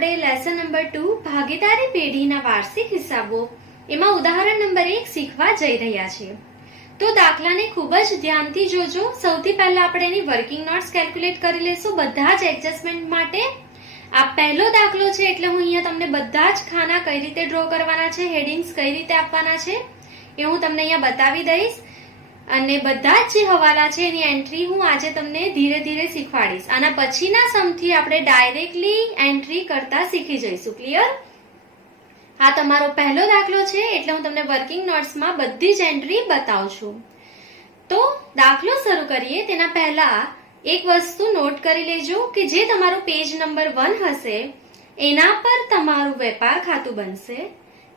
આપણે lesson number 2 ભાગીદારી પેઢીના વાર્ષિક હિસાબો એમાં ઉદાહરણ નંબર 1 શીખવા જઈ રહ્યા છીએ। તો દાખલાને ખૂબ જ ધ્યાનથી જોજો। સૌથી પહેલા આપણે એની વર્કિંગ નોટ્સ કેલ્ક્યુલેટ કરી લેશું બધા જ એડજસ્ટમેન્ટ માટે। આ પહેલો દાખલો છે એટલે હું અહીંયા તમને બધા જ ખાના કઈ રીતે ડ્રો કરવાના છે, હેડિંગ્સ કઈ રીતે આપવાના છે એ હું તમને અહીંયા બતાવી દઈશ અને બધા જ જે હવાલા છે એની એન્ટ્રી હું આજે તમને ધીરે ધીરે શીખવાડીશ। આના પછીના સમથી આપણે ડાયરેક્ટલી એન્ટ્રી કરતા શીખી જઈશું। ક્લિયર? આ તમારો પહેલો દાખલો છે એટલે હું તમને વર્કિંગ નોટ્સમાં બધી જ એન્ટ્રી બતાવું છું। તો દાખલો શરૂ કરીએ તેના પહેલા એક વસ્તુ નોટ કરી લેજો કે જે તમારું પેજ નંબર 1 હશે એના પર તમારું વેપાર ખાતું બનશે,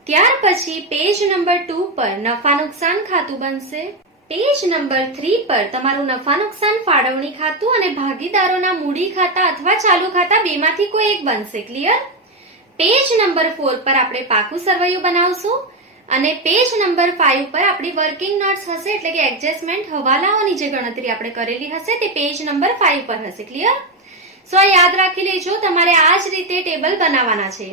ત્યાર પછી પેજ નંબર 2 પર નફા નુકસાન ખાતું બનશે, પેજ નંબર 3 પર તમારું નફા નુકસાન ફાળવણી ખાતું અને ભાગીદારોના મૂડી ખાતા અથવા ચાલુ ખાતા બેમાંથી કોઈ એક બનશે। ક્લિયર? પેજ નંબર 4 પર આપણે પાકું સરવૈયું બનાવશું અને પેજ નંબર 5 પર આપણી વર્કિંગ નોટ્સ હશે એટલે કે એડજસ્ટમેન્ટ હવાલાઓની જે ગણતરી આપણે કરેલી હશે તે પેજ નંબર 5 પર હશે। ક્લિયર? સો આ યાદ રાખી લેજો, તમારે આ જ રીતે ટેબલ બનાવવાના છે।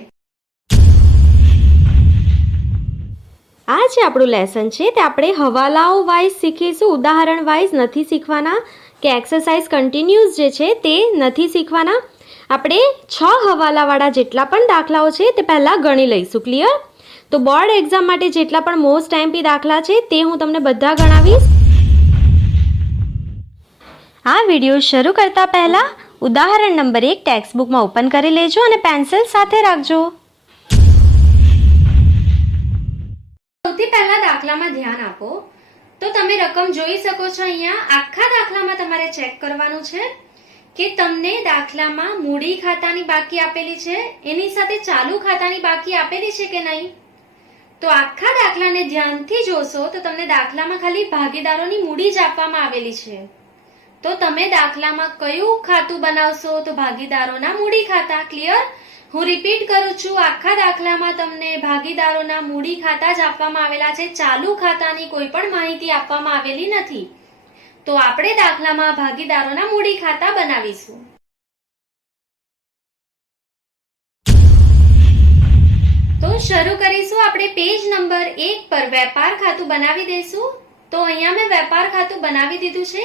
આ જે આપણું લેસન છે તે આપણે હવાલાઓ વાઇઝ શીખીશું, ઉદાહરણ વાઇઝ નથી શીખવાના કે એક્સરસાઇઝ કન્ટિન્યુઅસ જે છે તે નથી શીખવાના। આપણે 6 હવાલાવાળા જેટલા પણ દાખલાઓ છે તે પહેલા ગણી લઈશું। ક્લિયર? તો બોર્ડ એક્ઝામ માટે જેટલા પણ મોસ્ટ એમપી દાખલા છે તે હું તમને બધા ગણાવીશ। આ વિડીયો શરૂ કરતા પહેલા ઉદાહરણ નંબર 1 ટેક્સ્ટ બુકમાં ઓપન કરી લેજો અને પેન્સિલ સાથે રાખજો। સૌથી પહેલા દાખલામાં ધ્યાન આપો તો તમે રકમ જોઈ શકો છો। અહીંયા આખા દાખલામાં તમારે ચેક કરવાનું છે કે તમને દાખલામાં મૂડી ખાતાની બાકી આપેલી છે એની સાથે ચાલુ ખાતાની બાકી આપેલી છે કે નહીં। તો આખા દાખલાને ધ્યાનથી જોશો તો તમને દાખલામાં ખાલી ભાગીદારોની મૂડી જ આપવામાં આવેલી છે, તો તમે દાખલામાં કયું ખાતું બનાવશો તો ભાગીદારોના મૂડી ખાતા। ક્લિયર? હું રિપીટ કરું છું, આખા દાખલામાં તમને ભાગીદારોના મૂડી ખાતા જ આપવામાં આવેલા છે, ચાલુ ખાતાની કોઈ પણ માહિતી આપવામાં આવેલી નથી। તો આપણે દાખલામાં ભાગીદારોના મૂડી ખાતા બનાવીશું। તો શરૂ કરીશું। આપણે પેજ નંબર 1 પર વેપાર ખાતું બનાવી દઈશું। તો અહીંયા મેં વેપાર ખાતું બનાવી દીધું છે।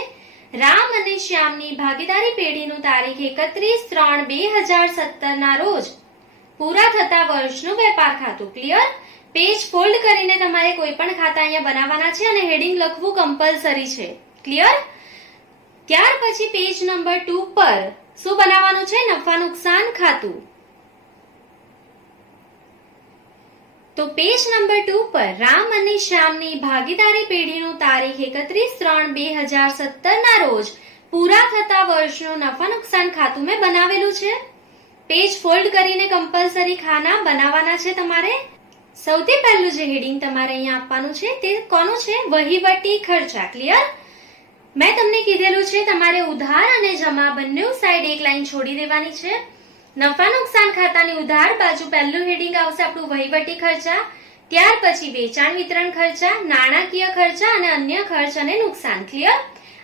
રામ અને શ્યામની ભાગીદારી પેઢીનું તારીખ 31/3/2017 ના રોજ પૂરા થતા વર્ષનું વેપાર ખાતું। ક્લિયર? પેજ ફોલ્ડ કરીને તમારે કોઈ પણ ખાતા અહીંયા બનાવવાના છે અને હેડિંગ લખવું કમ્પલસરી છે। ક્લિયર? ત્યાર પછી પેજ નંબર 2 પર શું બનાવવાનું છે? નફા નુકસાન ખાતું। તો પેજ નંબર 2 પર રામ અને શ્યામની ભાગીદારી પેઢીનું તારીખ 31/3/2017 ના રોજ પૂરા થતા વર્ષનું નફા નુકસાન ખાતું મેં બનાવેલું છે। પેજ ફોલ્ડ કરીને કમ્પલસરી ખાના બનાવવાના છે તમારે। સૌથી પહેલું જે હેડિંગ તમારે અહીંયા આપવાનું છે તે કોનું છે? વહીવટી ખર્ચા। ક્લિયર? મેં તમને કીધેલું છે તમારે ઉધાર અને જમા બંને સાઈડ એક લાઈન છોડી દેવાની છે। નફા નુકસાન ખાતાની ઉધાર બાજુ પહેલું હેડિંગ આવશે આપણું વહીવટી ખર્ચા, ત્યાર પછી વેચાણ વિતરણ ખર્ચા, નાણાકીય ખર્ચા અને અન્ય ખર્ચ અને નુકસાન। ક્લિયર?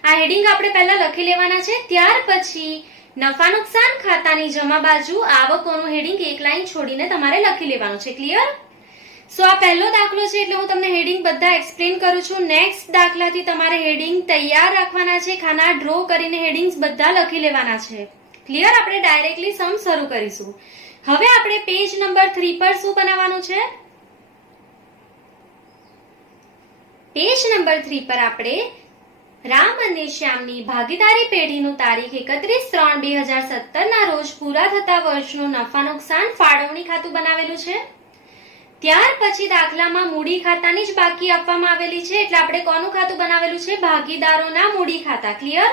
આ હેડિંગ આપણે પહેલા લખી લેવાના છે। ત્યાર પછી નફા નુકસાન ખાતાની જમા બાજુ આવકોનું હેડિંગ એક લાઈન છોડીને તમારે લખી લેવાનું છે। ક્લિયર? સો આ પહેલો દાખલો છે એટલે હું તમને હેડિંગ બધા એક્સપ્લેન કરું છું। નેક્સ્ટ દાખલાથી તમારે હેડિંગ તૈયાર રાખવાના છે, ખાના ડ્રો કરીને હેડિંગ્સ બધા લખી લેવાના છે। ક્લિયર? આપણે ડાયરેક્ટલી સમ શરૂ કરીશું। હવે આપણે પેજ નંબર 3 પર શું બનાવવાનું છે? પેજ નંબર 3 પર આપણે રામ અને શ્યામની ભાગીદારી પેઢીનું તારીખ 31/3/2017 ના રોજ પૂરા થતા વર્ષનું નફા નુકસાન ફાળવણી ખાતું બનાવેલું છે। ત્યાર પછી દાખલામાં મૂડી ખાતાની જ બાકી આપવામાં આવેલી છે એટલે આપણે કોનું ખાતું બનાવેલું છે? ભાગીદારોના મૂડી ખાતા। ક્લિયર?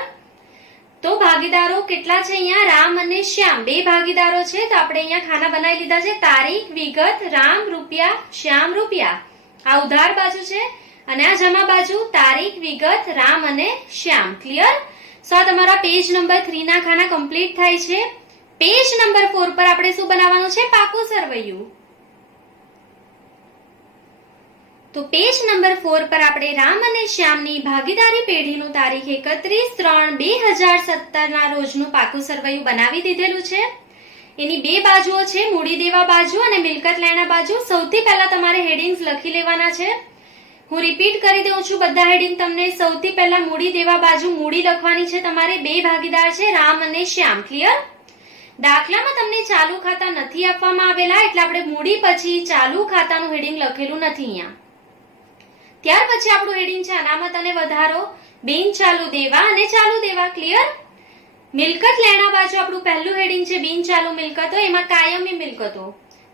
તો ભાગીદારો કેટલા છે? અહીંયા રામ અને શ્યામ બે ભાગીદારો છે, તો આપણે અહીંયા ખાના બનાવી લીધા છે। તારીખ, વિગત, રામ રૂપિયા, શ્યામ રૂપિયા, આ ઉધાર બાજુ છે અને આ જમા બાજુ તારીખ, વિગત, રામ અને શ્યામ। ક્લિયર? સો આ તમારા પેજ નંબર 3 ના ખાના કમ્પ્લીટ થાય છે। પેજ નંબર 4 પર આપણે શું બનાવવાનું છે? પાકું સરવૈયું। તો પેજ નંબર 4 પર આપણે રામ અને શ્યામની ભાગીદારી પેઢીનું તારીખ 31/3/2017 ના રોજનું પાકું સરવૈયું બનાવી દીધેલું છે। એની બે બાજુઓ છે, મૂડી દેવા બાજુ અને મિલકત લેણા બાજુ. સૌથી પહેલા તમારે હેડિંગ્સ લખી લેવાના છે. હું રિપીટ કરી દઉં છું બધા હેડિંગ તમને. સૌથી પહેલા મૂડી દેવા બાજુ મૂડી લખવાની છે તમારે. બે ભાગીદાર છે રામ અને શ્યામ. ક્લિયર? દાખલામાં તમને ચાલુ ખાતા નથી આપવામાં આવેલા એટલે આપણે મૂડી પછી ચાલુ ખાતાનું હેડિંગ લખેલું નથી અહીંયા. ત્યાર પછી આપણું હેડિંગ છે અનામત અને વધારો, બિન ચાલુ દેવા અને ચાલુ દેવા. ક્લિયર? મિલકત લેણા બાજુ આપણું પહેલું હેડિંગ છે બિન ચાલુ મિલકતો, એમાં કાયમી મિલકતો.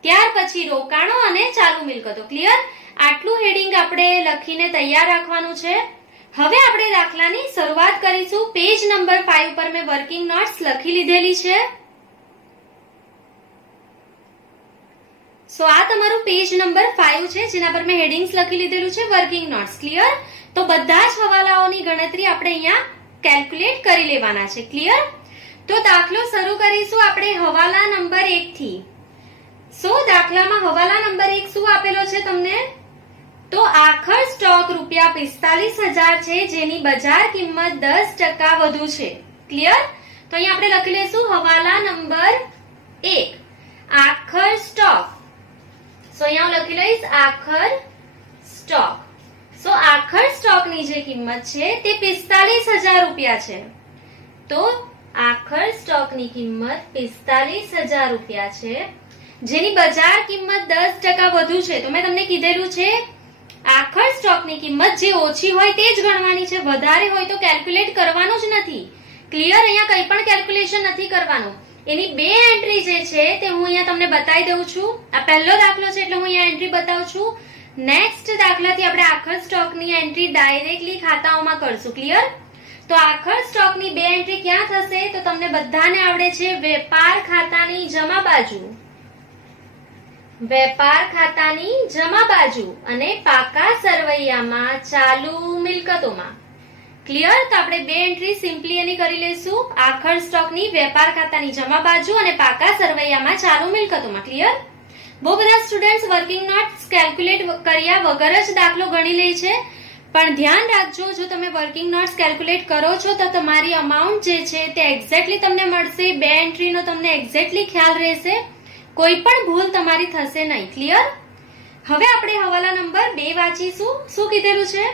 ત્યાર પછી રોકાણો અને ચાલુ મિલકતો. ક્લિયર? આટલું હેડિંગ આપણે લખીને તૈયાર રાખવાનું છે. હવે આપણે દાખલાની શરૂઆત કરીશું. પેજ નંબર 5 પર મેં વર્કિંગ નોટ્સ લખી લીધેલી છે. સો આ તમારું પેજ નંબર 5 છે જેના પર મેં હેડિંગ્સ લખી લીધેલું છે વર્કિંગ નોટ્સ. ક્લિયર? તો બધા જ હવાલાઓની ગણતરી આપણે અહીંયા કેલ્ક્યુલેટ કરી લેવાના છે. ક્લિયર? તો દાખલો શરૂ કરીશું આપણે હવાલા નંબર 1 થી. સો દાખલામાં હવાલા નંબર 1 શું આપેલો છે તમને? તો આખર સ્ટોક ₹45,000 છે જેની બજાર કિંમત 10% વધુ છે. ક્લિયર? તો અહીંયા આપણે લખી લઈશું હવાલા નંબર 1 આખર સ્ટોક. સો અહીંયા હું લખી લઈશ આખર સ્ટોક. સો આખર સ્ટોકની જે કિંમત છે તે ₹45,000 છે. તો આખર સ્ટોકની કિંમત ₹45,000 છે જેની બજાર કિંમત 10% વધુ છે. તો મેં તમને કીધેલું છે આખર સ્ટોકની કિંમત જે ઓછી હોય તે જ ગણવાની છે, વધારે હોય તો કેલ્ક્યુલેટ કરવાનું જ નથી. ક્લિયર? અહીંયા કંઈ પણ કેલ્ક્યુલેશન નથી કરવાનું. એની બે એન્ટ્રી જે છે તે હું અહીંયા તમને બતાવી દઉં છું. આ પહેલો દાખલો છે એટલે હું અહીંયા એન્ટ્રી બતાવું છું. નેક્સ્ટ દાખલાથી આપણે આખર સ્ટોકની એન્ટ્રી ડાયરેક્ટલી ખાતાઓમાં કરશું. ક્લિયર? તો આખર સ્ટોકની બે એન્ટ્રી ક્યાં થશે? તો તમને બધાને આવડે છે વેપાર ખાતાની જમા બાજુ, વેપાર ખાતાની જમા બાજુ અને પાકા સરવૈયામાં ચાલુ મિલકતોમાં. ક્લિયર? તો આપણે બે એન્ટ્રી સિમ્પલી એની કરી લઈશું. આખર સ્ટોકની વેપાર ખાતાની જમા બાજુ અને પાકા સરવૈયામાં ચાલુ મિલકતોમાં. ક્લિયર? બહુ બધા સ્ટુડન્ટ્સ વર્કિંગ નોટ્સ કેલ્ક્યુલેટ કર્યા વગર જ દાખલો ગણી લે છે, પણ ધ્યાન રાખજો જો તમે વર્કિંગ નોટ્સ કેલ્ક્યુલેટ કરો છો તો તમારી અમાઉન્ટ જે છે તે એક્ઝેક્ટલી તમને મળશે. બે એન્ટ્રીનો તમને એક્ઝેક્ટલી ખ્યાલ રહેશે, કોઈ પણ ભૂલ તમારી થશે નહીં. ક્લિયર? હવે આપણે હવાલા નંબર 2 વાંચીશું. શું કીધેલું છે?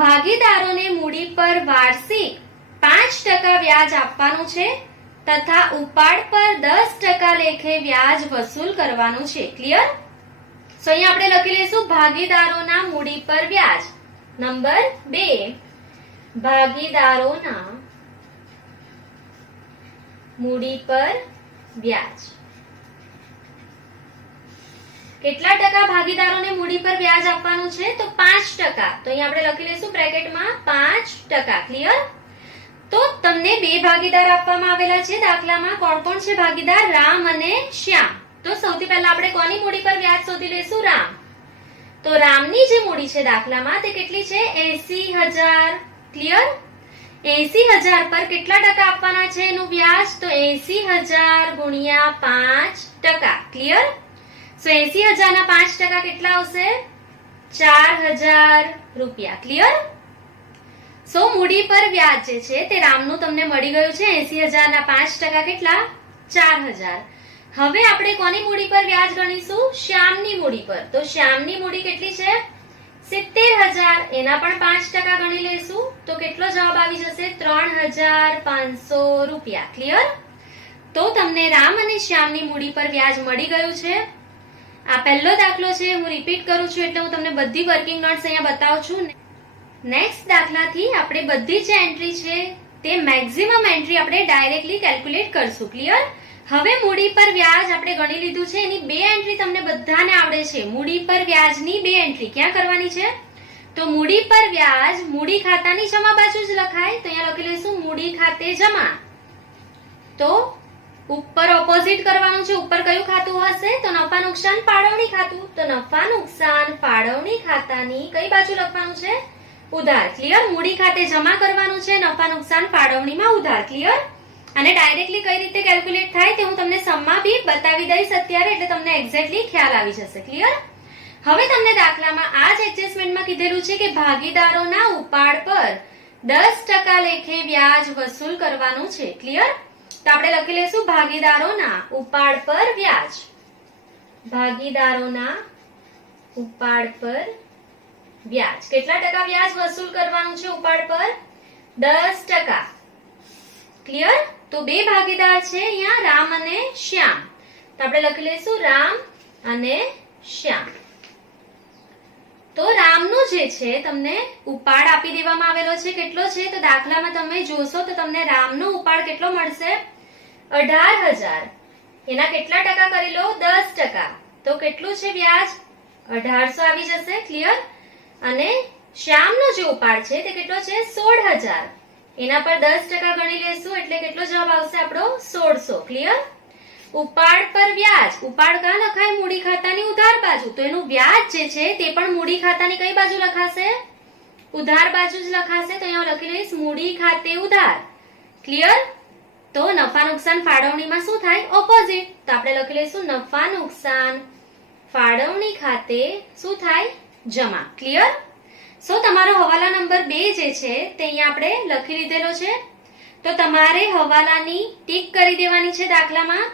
ભાગીદારોને મૂડી પર વાર્ષિક 5% વ્યાજ આપવાનું છે તથા ઉપાડ પર 10% લેખે વ્યાજ વસૂલ કરવાનું છે. ક્લિયર? સો અહીંયા આપણે લખી લઈશું ભાગીદારોના મૂડી પર વ્યાજ. નંબર 2 ભાગીદારોના મૂડી પર વ્યાજ. કેટલા ટકા ભાગીદારોને મૂડી પર વ્યાજ આપવાનું છે? તો 5%. તો અહીંયા આપણે લખી લઈશું બ્રેકેટમાં 5%. ક્લિયર? તો તમને બે ભાગીદાર આપવામાં આવેલા છે દાખલામાં. કોણ કોણ છે ભાગીદાર? રામ અને શ્યામ. તો સૌથી પહેલા આપણે કોની મૂડી પર વ્યાજ શોધી લઈશું? રામ. તો રામની જે મૂડી છે દાખલામાં તે કેટલી છે? 80,000. ક્લિયર? 80,000 પર કેટલા ટકા આપવાના છે એનું વ્યાજ? તો 80,000 ગુણ્યા 5%. ક્લિયર? સો 80,000 ના 5% કેટલા આવશે? ₹4,000. ક્લિયર? સો મૂડી પર વ્યાજ જે છે તે રામનું તમને મળી ગયું છે. 80,000 ના 5% કેટલા? 4,000. હવે આપણે કોની મૂડી પર વ્યાજ ગણીશું? શ્યામની મૂડી પર. તો શ્યામની મૂડી કેટલી છે? 70,000. એના પણ 5% ગણી લઈશું તો કેટલો જવાબ આવી જશે? ₹3,500. ક્લિયર? તો તમને રામ અને શ્યામની મૂડી પર વ્યાજ મળી ગયું છે. આ પહેલો દાખલો છે. હું રિપીટ કરું છું એટલે હું તમને બધી વર્કિંગ નોટ્સ અહીંયા બતાવું છું. નેક્સ્ટ દાખલાથી આપણે બધી જે એન્ટ્રી છે તે મેક્સિમમ એન્ટ્રી આપણે ડાયરેક્ટલી કેલ્ક્યુલેટ કરશું. ક્લિયર? હવે મૂડી પર વ્યાજ આપણે ગણી લીધું છે. એની બે એન્ટ્રી તમને બધાને આવડે છે. મૂડી પર વ્યાજની બે એન્ટ્રી ક્યાં કરવાની છે? તો મૂડી પર વ્યાજ મૂડી ખાતાની જમા બાજુ જ લખાય. તો અહીંયા લખી લઈશું મૂડી ખાતે જમા. તો ઉપર ઓપોઝિટ કરવાનું છે. ઉપર કયું ખાતું હશે? તો નફા નુકસાન ફાળવણી ખાતું. તો નફા નુકસાન ફાળવણી ખાતાની કઈ બાજુ લખવાનું છે? ઉધાર. ક્લિયર? મૂડી ખાતે જમા કરવાનું છે, નફા નુકસાન ફાળવણીમાં ઉધાર. ક્લિયર? અને ડાયરેક્ટલી કઈ રીતે કેલ્ક્યુલેટ થાય તે હું તમને સમમાં બી બતાવી દઈશ અત્યારે, એટલે તમને એક્ઝેક્ટલી ખ્યાલ આવી જશે. ક્લિયર? હવે તમને દાખલામાં આ જ એડજસ્ટમેન્ટમાં કીધેલું છે કે ભાગીદારોના ઉપાડ પર 10% લેખે વ્યાજ વસૂલ કરવાનું છે. ક્લિયર? તો આપણે લખી લઈશું ભાગીદારોના ઉપાડ પર વ્યાજ. ભાગીદારોના ઉપાડ પર વ્યાજ. કેટલા ટકા વ્યાજ વસૂલ કરવાનું છે ઉપાડ પર? 10%. ક્લિયર? તો બે ભાગીદાર છે અહીંયા, રામ અને શ્યામ. તો આપણે લખી લઈશું રામ અને શ્યામ. તો રામનો જે છે તમને ઉપાડ આપી દેવામાં આવેલો છે. કેટલો છે? તો દાખલામાં તમે જોશો તો તમને રામનો ઉપાડ કેટલો મળશે? 18,000. એના કેટલા ટકા કરી લો? 10%. તો કેટલું છે વ્યાજ? 1800 આવી જશે. ક્લિયર? અને શ્યામનો જે ઉપાડ છે તે કેટલો છે? 16,000. એના પર 10% ગણી લેશું એટલે કેટલો જવાબ આવશે આપણો? 1600. ક્લિયર? ઉપાડ પર વ્યાજ. ઉપાડ ક્યાં લખાય? મૂડી ખાતાની ઉધાર બાજુ. તો એનું વ્યાજ જે છે તે પણ મૂડી ખાતાની કઈ બાજુ લખાશે? ઉધાર બાજુ જ લખાશે. તો અહીંયા લખી લઈશ મૂડી ખાતે ઉધાર. ક્લિયર? તો નફા નુકસાન ફાળવણીમાં શું થાય? ઓપોઝિટ. તો આપણે લખી લઈશું નફા નુકસાન ફાળવણી ખાતે શું થાય? જમા. ક્લિયર? સો તમારો હવાલા નંબર 2 જે છે તે અહીંયા આપણે લખી લીધેલો છે. તો તમારે હવાલાની ટીક કરી દેવાની છે દાખલામાં.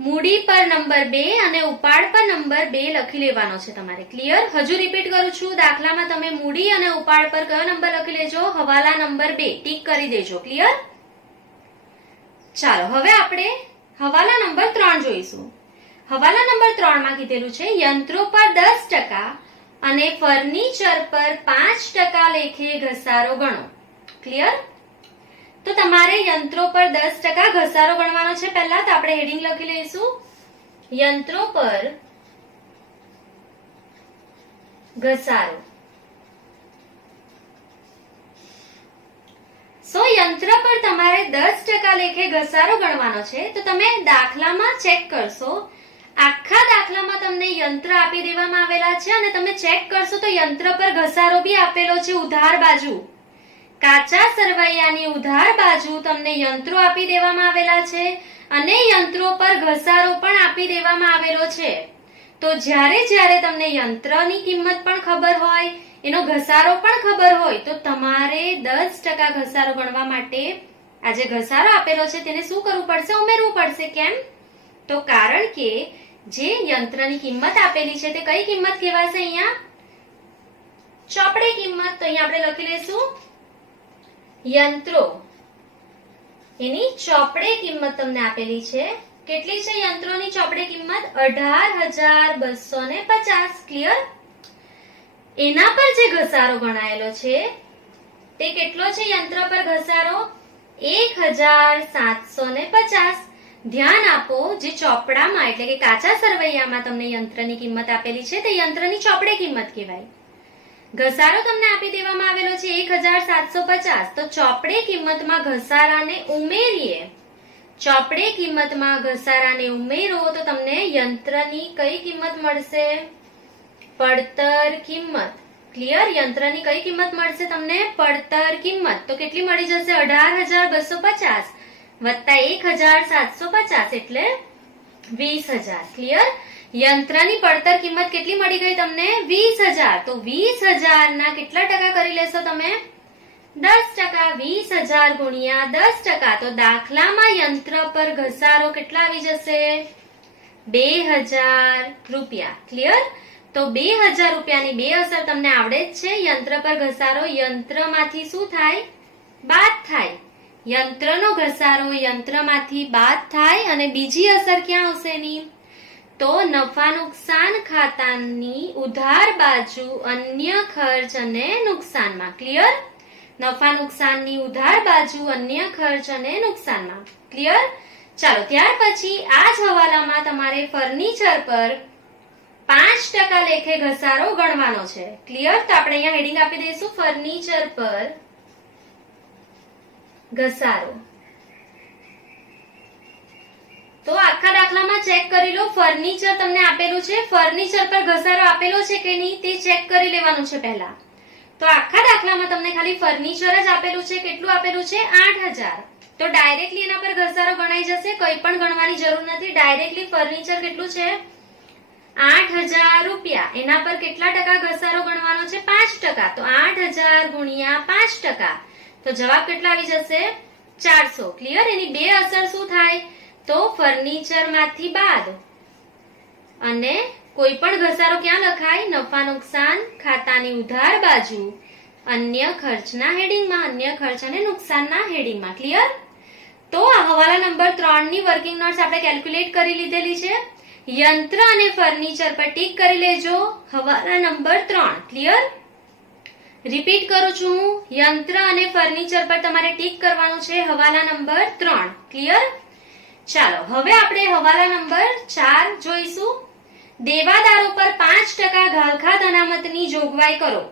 મૂડી પર નંબર 2 અને ઉપાડ પર નંબર 2 લખી લેવાનો છે તમારે. ક્લિયર? હજુ રિપીટ કરું છું, દાખલામાં તમે મૂડી અને ઉપાડ પર કયો નંબર લખી લેજો? હવાલા નંબર 2 ટીક કરી દેજો. ક્લિયર? ચાલો હવે આપણે હવાલા નંબર 3 જોઈશું. હવાલા નંબર 3 માં કીધેલું છે યંત્રો પર 10% અને ફર્નિચર પર 5% લેખે ઘસારો ગણો. ક્લિયર? તો તમારે યંત્રો પર 10% ઘસારો ગણવાનો છે. પહેલા તો આપણે હેડિંગ લખી લઈશું યંત્રો પર ઘસારો. સો યંત્ર પર તમારે 10% લેખે ઘસારો ગણવાનો છે. તો તમે દાખલામાં ચેક કરશો, આખા દાખલામાં તમને યંત્ર આપી દેવામાં આવેલા છે અને તમે ચેક કરશો તો યંત્ર પર ઘસારો બી આપેલો છે ઉધાર બાજુ. કાચા સરવૈયાની ઉધાર બાજુ તમને યંત્રો આપી દેવામાં આવેલા છે અને યંત્રો પર ઘસારો પણ આપી દેવામાં આવેલો છે. તો જ્યારે તમને યંત્રની કિંમત પણ ખબર હોય, એનો ઘસારો પણ ખબર હોય, તો તમારે 10% ઘસારો ગણવા માટે આ જે ઘસારો આપેલો છે તેને શું કરવું પડશે? ઉમેરવું પડશે. કેમ? તો કારણ કે જે યંત્રની કિંમત આપેલી છે તે કઈ કિંમત કહેવાશે? અહીંયા ચોપડે કિંમત. તો અહીંયા આપણે લખી લઈશું યંત્રો એની ચોપડે કિંમત તમને આપેલી છે. કેટલી છે યંત્રોની ચોપડે કિંમત? 18,250. ક્લિયર? એના પર જે ઘસારો ગણાયેલો છે તે કેટલો છે? યંત્ર પર ઘસારો 1,750. ધ્યાન આપો, જે ચોપડામાં એટલે કે કાચા સરવૈયામાં તમને યંત્રની કિંમત આપેલી છે તે યંત્રની ચોપડે કિંમત કહેવાય. ઘસારો તમને આપી દેવામાં આવેલો છે 1,750. તો ચોપડે કિંમતમાં ઘસારાને ઉમેરીએ. ચોપડે કિંમતમાં ઘસારાને ઉમેરો તો તમને યંત્રની કઈ કિંમત મળશે? પડતર કિંમત. ક્લિયર? યંત્રની કઈ કિંમત મળશે તમને? પડતર કિંમત. તો કેટલી મળી જશે? 18,250 વત્તા 1,750 એટલે 20,000. ક્લિયર? યંત્રની પડતર કિંમત કેટલી મળી ગઈ તમને? 20,000. તો 20,000 ના કેટલા ટકા કરી લેશો તમે? 10%. 20,000 ગુણ્યા 10%. તો દાખલામાં યંત્ર પર ઘસારો કેટલા આવી જશે? 2,000 રૂપિયા. ક્લિયર? તો 2,000 રૂપિયાની બે અસર તમને આવડે જ છે. યંત્ર પર ઘસારો યંત્રમાંથી શું થાય? બાદ થાય. યંત્રનો ઘસારો યંત્રમાંથી બાદ થાય અને બીજી અસર ક્યાં આવશે એની? તો નફા નુકસાન ખાતાની ઉધાર બાજુ અન્ય ખર્ચ અને નુકસાનમાં. ક્લિયર? નફા નુકસાનની ઉધાર બાજુ અન્ય ખર્ચ અને નુકસાનમાં. ક્લિયર? ચાલો ત્યાર પછી આ જ હવાલામાં તમારે ફર્નિચર પર 5% લેખે ઘસારો ગણવાનો છે. ક્લિયર? તો આપણે અહીંયા હેડિંગ આપી દઈશું ફર્નિચર પર ઘસારો. તો આખા દાખલામાં ચેક કરી લો, ફર્નિચર તમને આપેલું છે, ફર્નિચર પર ઘસારો આપેલો છે કે નહીં તે ચેક કરી લેવાનું છે પહેલા. તો આખા દાખલામાં તમને ખાલી ફર્નિચર જ આપેલું છે. કેટલું આપેલું છે? 8,000. તો ડાયરેક્ટલી એના પર ઘસારો ગણાઈ જશે, કંઈ પણ ગણવાની જરૂર નથી. ડાયરેક્ટલી ફર્નિચર કેટલું છે? 8,000 રૂપિયા. એના પર કેટલા ટકા ઘસારો ગણવાનો છે? 5%. તો 8,000 ગુણ્યા 5%. તો જવાબ કેટલા આવી જશે? 400. ક્લિયર? એની બે અસર શું થાય? તો ફર્નિચર માંથી બાદ અને કોઈ પણ ઘસારો ક્યાં લખાય? નફા નુકસાન ખાતાની ઉધાર બાજુ અન્ય ખર્ચના હેડિંગમાં, અન્ય ખર્ચ અને નુકસાનના હેડિંગમાં. ક્લિયર? તો આ હવાલા નંબર 3 ની વર્કિંગ નોટ્સ આપણે કેલ્ક્યુલેટ કરી લીધેલી છે. યંત્ર અને ફર્નિચર પર ટીક કરી લેજો. હવાલા નંબર 3. ક્લિયર? રિપીટ કરું છું, યંત્ર અને ફર્નિચર પર તમારે ટીક કરવાનું છે. હવાલા નંબર 3. ક્લિયર? ચાલો હવે આપણે હવાલા નંબર 4 જોઈશું. દેવાદારો પર 5% ગાલખાત અનામતની જોગવાઈ કરો.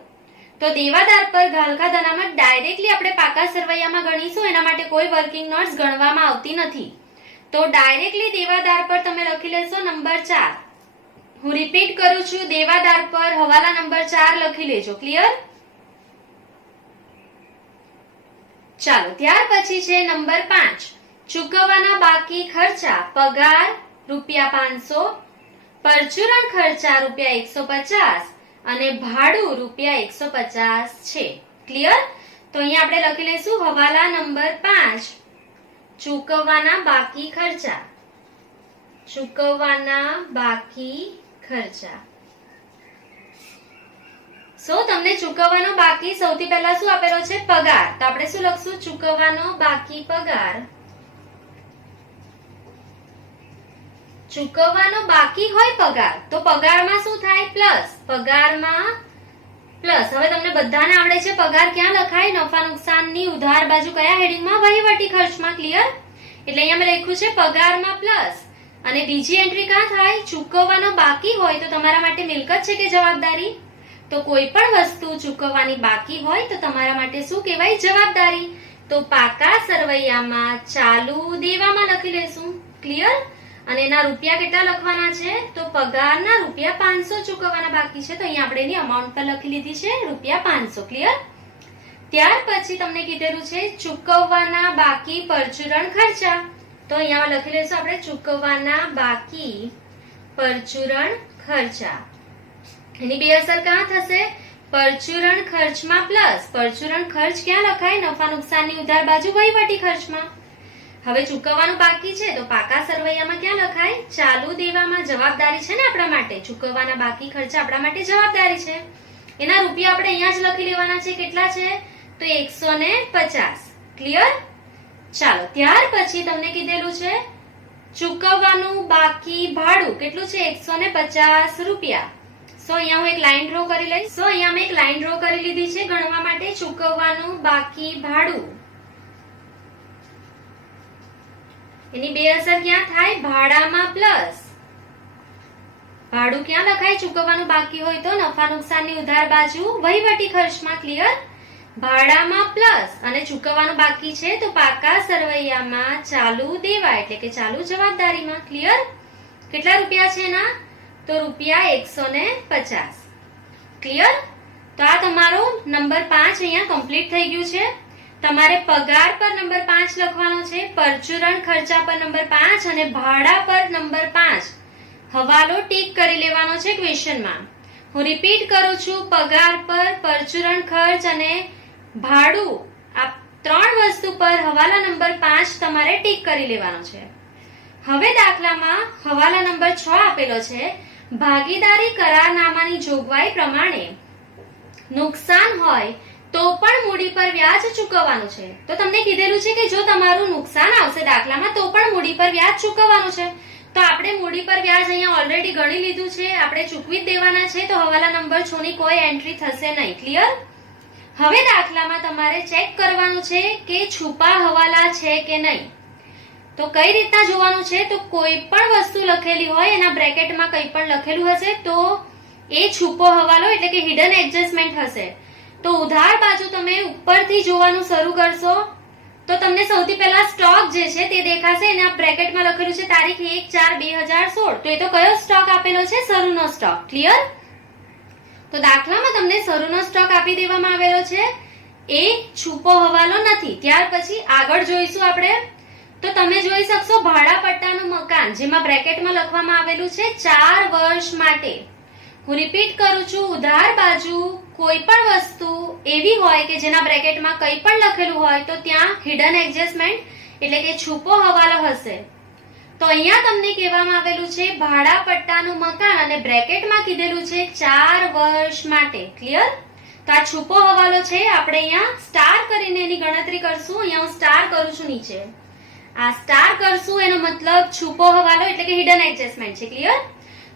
તો દેવાદાર પર ગાલખાત અનામત ડાયરેક્ટલી આપણે પાકા સરવૈયામાં ગણીશું. એના માટે કોઈ વર્કિંગ નોટ્સ ગણવામાં આવતી નથી. તો ડાયરેક્ટલી દેવાદાર પર તમે લખી લેશો નંબર 4. હું રિપીટ કરું છું, દેવાદાર પર હવાલા નંબર 4 લખી લેજો. ક્લિયર? ચાલો ત્યાર પછી છે નંબર 5. ચૂકવવાના બાકી ખર્ચા પગાર ₹500, પરચુરણ ખર્ચા ₹150 અને ભાડું ₹150 છે. ક્લિયર? તો અહીંયા આપણે લખી લઈશું હવાલા નંબર 5. ચૂકવવાના બાકી ખર્ચા, ચૂકવવાના બાકી ખર્ચા. તમને ચૂકવવાનો બાકી સૌથી પહેલા શું આપેલો છે? પગાર. તો આપણે શું લખશું? ચૂકવવાનો બાકી પગાર. ચૂકવવાનો બાકી હોય પગાર, તો પગારમાં શું થાય? પ્લસ. પગારમાં પ્લસ. હવે તમને બધાને આવડે છે પગાર ક્યાં લખાય? નફા નુકસાનની ઉધાર બાજુ કયા હેડિંગમાં? વહીવટી ખર્ચમાં. ક્લિયર? એટલે અહીંયા મેં લખ્યું છે પગારમાં પ્લસ. અને બીજી એન્ટ્રી ક્યાં થાય? ચૂકવવાનો બાકી હોય તો તમારા માટે મિલકત છે કે જવાબદારી? તો કોઈ પણ વસ્તુ ચૂકવવાની બાકી હોય તો તમારા માટે શું કહેવાય? જવાબદારી. તો પાકા સરવૈયામાં ચાલુ દેવામાં લખી લેશું. ક્લિયર? અને એના રૂપિયા કેટલા લખવાના છે? તો પગારના ₹500 ચૂકવવાના બાકી છે. તો અહીંયા આપણે એની અમાઉન્ટ પર લખી લીધી છે ₹500. ક્લિયર? ત્યાર પછી તમને કીધેલું છે ચૂકવવાના બાકી પરચુરણ ખર્ચા. તો અહીંયા લખી લઈશું આપણે ચૂકવવાના બાકી પરચુરણ ખર્ચા. એની બે અસર ક્યાં થશે? પરચુરણ ખર્ચમાં પ્લસ. પરચુરણ ખર્ચ ક્યાં લખાય? નફા નુકસાનની ઉધાર બાજુ વહીવટી ખર્ચમાં. હવે ચૂકવવાનું બાકી છે તો પાકા સરવૈયામાં ક્યાં લખાય? ચાલુ દેવામાં. જવાબદારી છે ને આપણા માટે. ચૂકવવાના બાકી ખર્ચા આપણા માટે જવાબદારી છે. એના રૂપિયા આપણે અહીંયા જ લખી લેવાના છે. કેટલા છે? તો 150. ક્લિયર? ચાલો ત્યાર પછી તમને કીધેલું છે ચૂકવવાનું બાકી ભાડું કેટલું છે? ₹150. અહીંયા હું એક લાઈન ડ્રો કરી લઈશ. અહીંયા મેં એક લાઈન ડ્રો કરી લીધી છે ગણવા માટે. ચૂકવવાનું બાકી ભાડું, એની બે અસર ક્યાં થાય? ભાડામાં પ્લસ. ભાડું ક્યાં લખાય? ચૂકવવાનું બાકી હોય તો નફા નુકસાનની ઉધાર બાજુ વહીવટી ખર્ચમાં. ક્લિયર? ભાડામાં પ્લસ અને ચૂકવવાનું બાકી છે તો પાકા સરવૈયામાં ચાલુ દેવા એટલે કે ચાલુ જવાબદારીમાં. ક્લિયર? કેટલા રૂપિયા છે એના? તો ₹150. ક્લિયર? તો આ તમારો નંબર 5 અહીંયા કમ્પ્લીટ થઈ ગયું છે. તમારે પગાર પર નંબર 5 લખવાનો છે, પરચુરણ ખર્ચા પર નંબર 5 અને ભાડા પર નંબર 5 હવાલો ટીક કરી લેવાનો છે ક્વેશ્ચનમાં. હું રિપીટ કરું છું, પગાર પર, પરચુરણ ખર્ચ અને ભાડું આ ત્રણ વસ્તુ પર હવાલા નંબર 5 તમારે ટીક કરી લેવાનો છે. હવે દાખલામાં હવાલા નંબર 6 આપેલો છે. ભાગીદારી કરારનામાની જોગવાઈ પ્રમાણે નુકસાન હોય તો પણ મૂડી પર વ્યાજ ચૂકવવાનું છે. તો તમને કીધેલું છે કે જો તમારું નુકસાન આવશે દાખલામાં તો પણ મૂડી પર વ્યાજ ચૂકવવાનું છે. તો આપણે મૂડી પર વ્યાજ અહીંયા ઓલરેડી ગણી લીધું છે, આપણે ચૂકવી જ દેવાના છે. તો હવાલા નંબર 6 ની કોઈ એન્ટ્રી થશે નહીં. ક્લિયર? હવે દાખલામાં તમારે ચેક કરવાનું છે કે છુપા હવાલા છે કે નહીં. તો કઈ રીતના જોવાનું છે? તો કોઈ પણ વસ્તુ લખેલી હોય એના બ્રેકેટમાં કંઈ પણ લખેલું હશે તો એ છુપો હવાલો એટલે કે હિડન એડજસ્ટમેન્ટ હશે. તો ઉધાર બાજુ તમે ઉપરથી જોવાનું શરૂ કરશો તો તમને સૌથી પહેલા સ્ટોક જે છે તે દેખાશે. એના બ્રેકેટમાં લખેલું છે તારીખ 1/4/2016. તો એ તો કયો સ્ટોક આપેલો છે? શરૂનો સ્ટોક. ક્લિયર? તો દાખલામાં તમને શરૂનો સ્ટોક આપી દેવામાં આવેલો છે, એ છુપો હવાલો નથી. ત્યાર પછી આગળ જોઈશું આપણે. તો તમે જોઈ શકશો ભાડા પટ્ટાનું મકાન, જેમાં બ્રેકેટમાં લખવામાં આવેલું છે 4 વર્ષ માટે. હું રિપીટ કરું છું, ઉધાર બાજુ કોઈ પણ વસ્તુ એવી હોય કે જેના બ્રેકેટમાં કંઈ પણ લખેલું હોય તો ત્યાં હિડન એડજસ્ટમેન્ટ એટલે કે છુપો હવાલો હશે. તો અહીંયા તમને કહેવામાં આવેલું છે ભાડા પટ્ટાનું મકાન અને બ્રેકેટમાં કીધેલું છે 4 વર્ષ માટે. ક્લિયર? તો આ છુપો હવાલો છે, આપણે અહીંયા સ્ટાર કરીને એની ગણતરી કરશું. અહીંયા હું સ્ટાર કરું છું નીચે. આ સ્ટાર કરશું એનો મતલબ છુપો હવાલો એટલે કે હિડન એડજસ્ટમેન્ટ છે. ક્લિયર?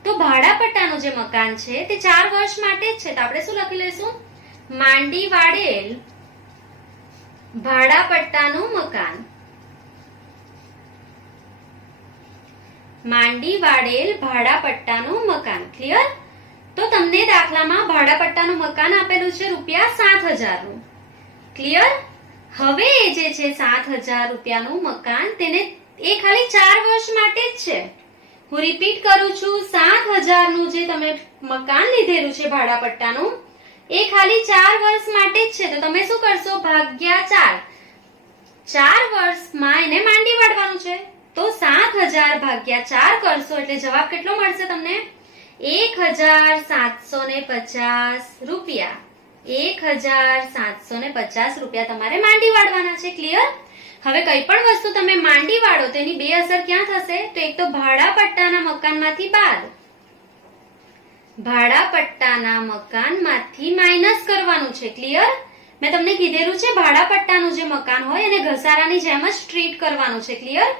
તો ભાડા પટ્ટાનું જે મકાન છે તે 4 વર્ષ માટે જ છે. તો આપણે શું લખી લઈશું? માંડી વાળેલ ભાડા પટ્ટાનું મકાન. માંડી વાળેલ ભાડા પટ્ટાનું મકાન. ક્લિયર? તો તમને દાખલામાં ભાડા પટ્ટાનું મકાન આપેલું છે ₹7,000 નું. ક્લિયર? હવે એ જે છે 7,000 રૂપિયાનું મકાન તેને એ ખાલી 4 વર્ષ માટે જ છે. હું રિપીટ કરું છું, 7,000 નું જે તમે મકાન લીધેલું છે ભાડા પટ્ટાનું એ ખાલી 4 વર્ષ માટે જ છે. તો તમે શું કરશો? ભાગ્યા 4 વર્ષમાં એને માંડી વાળવાનું છે. તો 7,000 ભાગ્યા 4 કરશો એટલે જવાબ કેટલો મળશે તમને? 1,750 રૂપિયા. 1,750 રૂપિયા તમારે માંડી વાળવાના છે. ક્લિયર? હવે કઈ પણ વસ્તુ તમે માંડી વાળો તેની બે અસર ક્યાં થશે? તો એક તો ભાડા પટ્ટાના મકાનમાંથી બાદ, ભાડા પટ્ટાના મકાનમાંથી માઇનસ કરવાનું છે. ક્લિયર? મેં તમને કીધેલું છે ભાડા પટ્ટાનું જે મકાન હોય એને ઘસારાની જેમ જ ટ્રીટ કરવાનું છે. ક્લિયર?